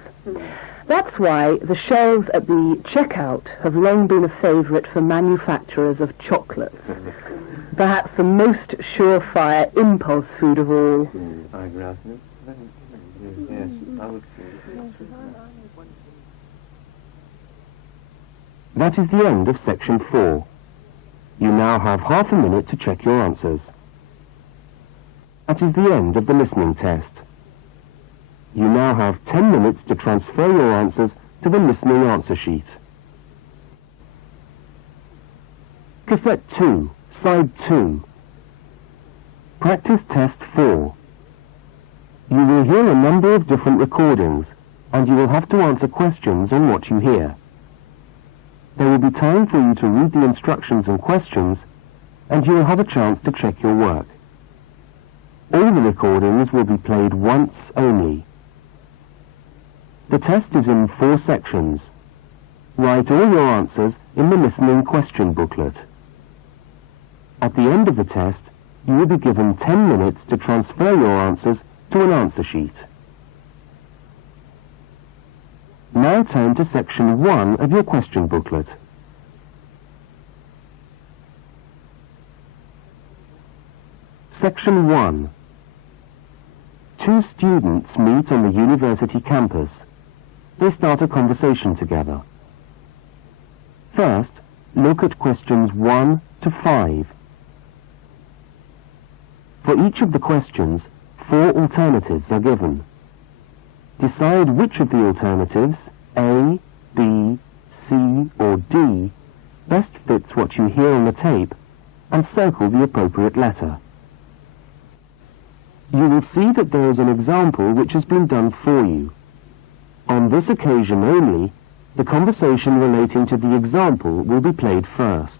That's why the shelves at the checkout have long been a favourite for manufacturers of chocolates. Perhaps the most surefire impulse food of all. That is the end of section 4. You now have half a minute to check your answers. That is the end of the listening test. You now have 10 minutes to transfer your answers to the listening answer sheet. Cassette 2, Side 2. Practice Test 4. You will hear a number of different recordings, and you will have to answer questions on what you hear. There will be time for you to read the instructions and questions, and you will have a chance to check your work. All the recordings will be played once only. The test is in 4 sections. Write all your answers in the listening question booklet. At the end of the test, you will be given 10 minutes to transfer your answers to an answer sheet. Now turn to section 1 of your question booklet. Section 1. 2 students meet on the university campus. They start a conversation together. First, look at questions 1 to 5. For each of the questions, 4 alternatives are given. Decide which of the alternatives, A, B, C or D, best fits what you hear on the tape, and circle the appropriate letter. You will see that there is an example which has been done for you. On this occasion only, the conversation relating to the example will be played first.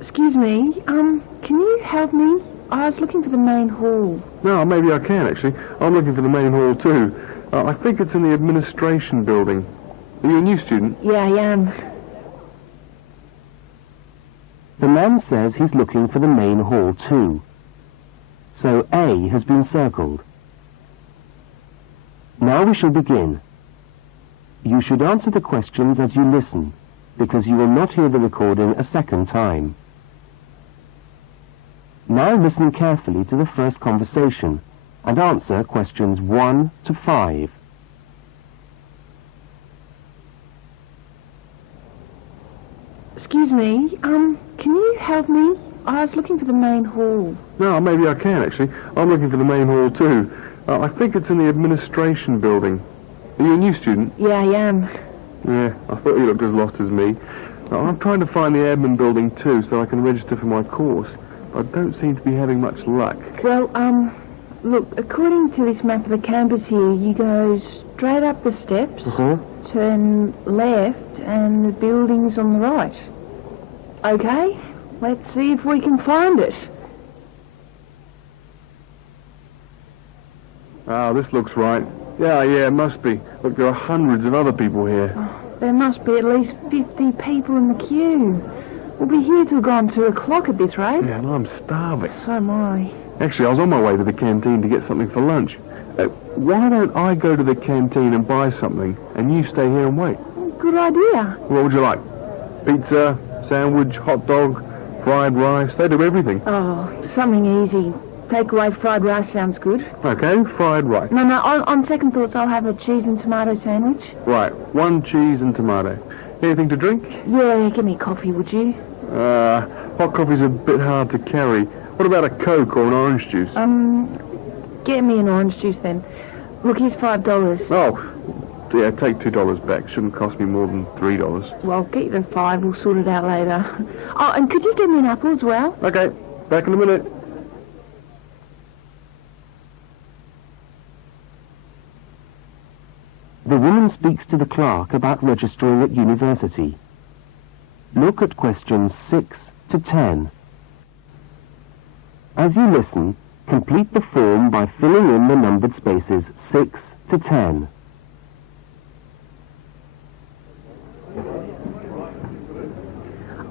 Excuse me, can you help me? I was looking for the main hall. No, maybe I can, actually. I'm looking for the main hall, too. I think it's in the administration building. Are you a new student? Yeah, I am. The man says he's looking for the main hall, too. So A has been circled. Now we shall begin. You should answer the questions as you listen, because you will not hear the recording a second time. Now listen carefully to the first conversation and answer questions 1 to 5. Excuse me, can you help me? I was looking for the main hall. No, maybe I can, actually. I'm looking for the main hall, too. I think it's in the administration building. Are you a new student? Yeah, I am. Yeah, I thought you looked as lost as me. I'm trying to find the admin building, too, so I can register for my course. I don't seem to be having much luck. Well, look, according to this map of the campus here, you go straight up the steps, turn left, and the building's on the right. Okay, let's see if we can find it. Ah, this looks right. Yeah, it must be. Look, there are hundreds of other people here. Oh, there must be at least 50 people in the queue. We'll be here till gone 2 o'clock at this rate. Yeah, and I'm starving. So am I. Actually, I was on my way to the canteen to get something for lunch. Why don't I go to the canteen and buy something, and you stay here and wait? Good idea. What would you like? Pizza, sandwich, hot dog, fried rice? They do everything. Oh, something easy. Takeaway fried rice sounds good. Okay, fried rice. No, on second thoughts, I'll have a cheese and tomato sandwich. Right, 1 cheese and tomato. Anything to drink? Yeah, give me coffee, would you? Hot coffee's a bit hard to carry. What about a Coke or an orange juice? Get me an orange juice then. Look, here's $5. Oh, yeah, take $2 back. Shouldn't cost me more than $3. Well, get you the 5. We'll sort it out later. Oh, and could you get me an apple as well? Okay, back in a minute. The woman speaks to the clerk about registering at university. Look at questions 6 to 10. As you listen, complete the form by filling in the numbered spaces 6 to 10.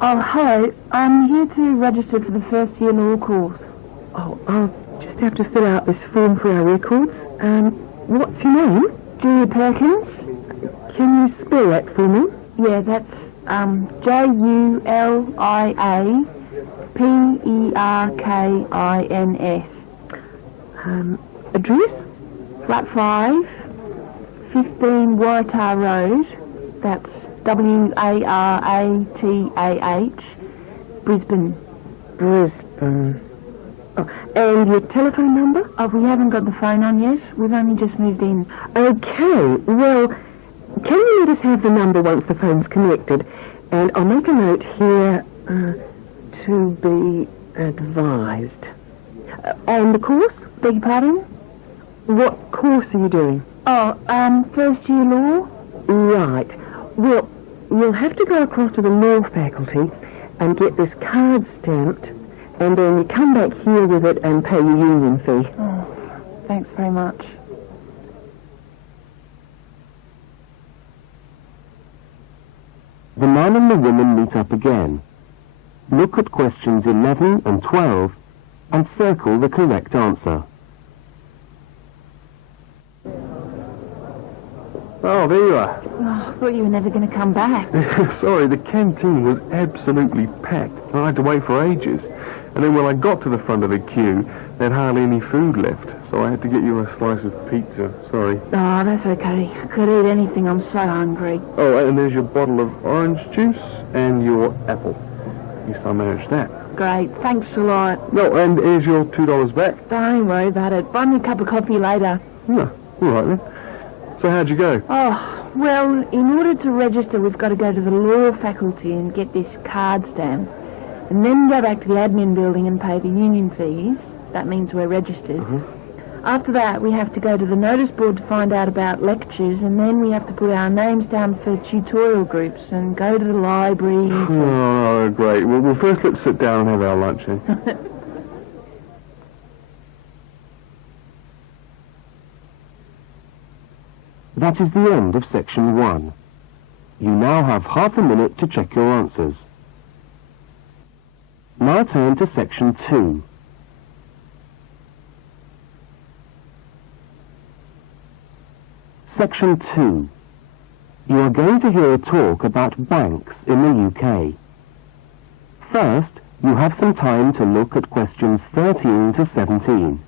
Oh, hello. I'm here to register for the first year law course. Oh, I'll just have to fill out this form for our records. What's your name? Julia Perkins. Can you spell that for me? Yeah, that's Juliaperkins. Address? Flat 5, 15 Waratah Road. That's Warath, Brisbane. Brisbane. Oh, and your telephone number? Oh, we haven't got the phone on yet. We've only just moved in. Okay, well, can you let us have the number once the phone's connected? And I'll make a note here to be advised. And the course? Beg your pardon? What course are you doing? Oh, first year law. Right. Well, you'll have to go across to the law faculty and get this card stamped, and then you come back here with it and pay your union fee. Oh, thanks very much. The man and the woman meet up again. Look at questions 11 and 12 and circle the correct answer. Oh, there you are. Oh, I thought you were never going to come back. Sorry, the canteen was absolutely packed. I had to wait for ages. And then when I got to the front of the queue, there had hardly any food left. So I had to get you a slice of pizza. Sorry. Oh, that's okay. I could eat anything. I'm so hungry. Oh, and there's your bottle of orange juice and your apple. At least I managed that. Great. Thanks a lot. No, and here's your $2 back. Don't worry about it. Buy me a cup of coffee later. Yeah, all right then. So how'd you go? Oh, well, in order to register, we've got to go to the law faculty and get this card stamped. And then go back to the admin building and pay the union fees. That means we're registered. After that, we have to go to the notice board to find out about lectures, and then we have to put our names down for tutorial groups and go to the library. Oh, great. Well, first let's sit down and have our lunch then. That is the end of section 1. You now have half a minute to check your answers. Now turn to section 2. Section 2. You are going to hear a talk about banks in the UK. First, you have some time to look at questions 13 to 17.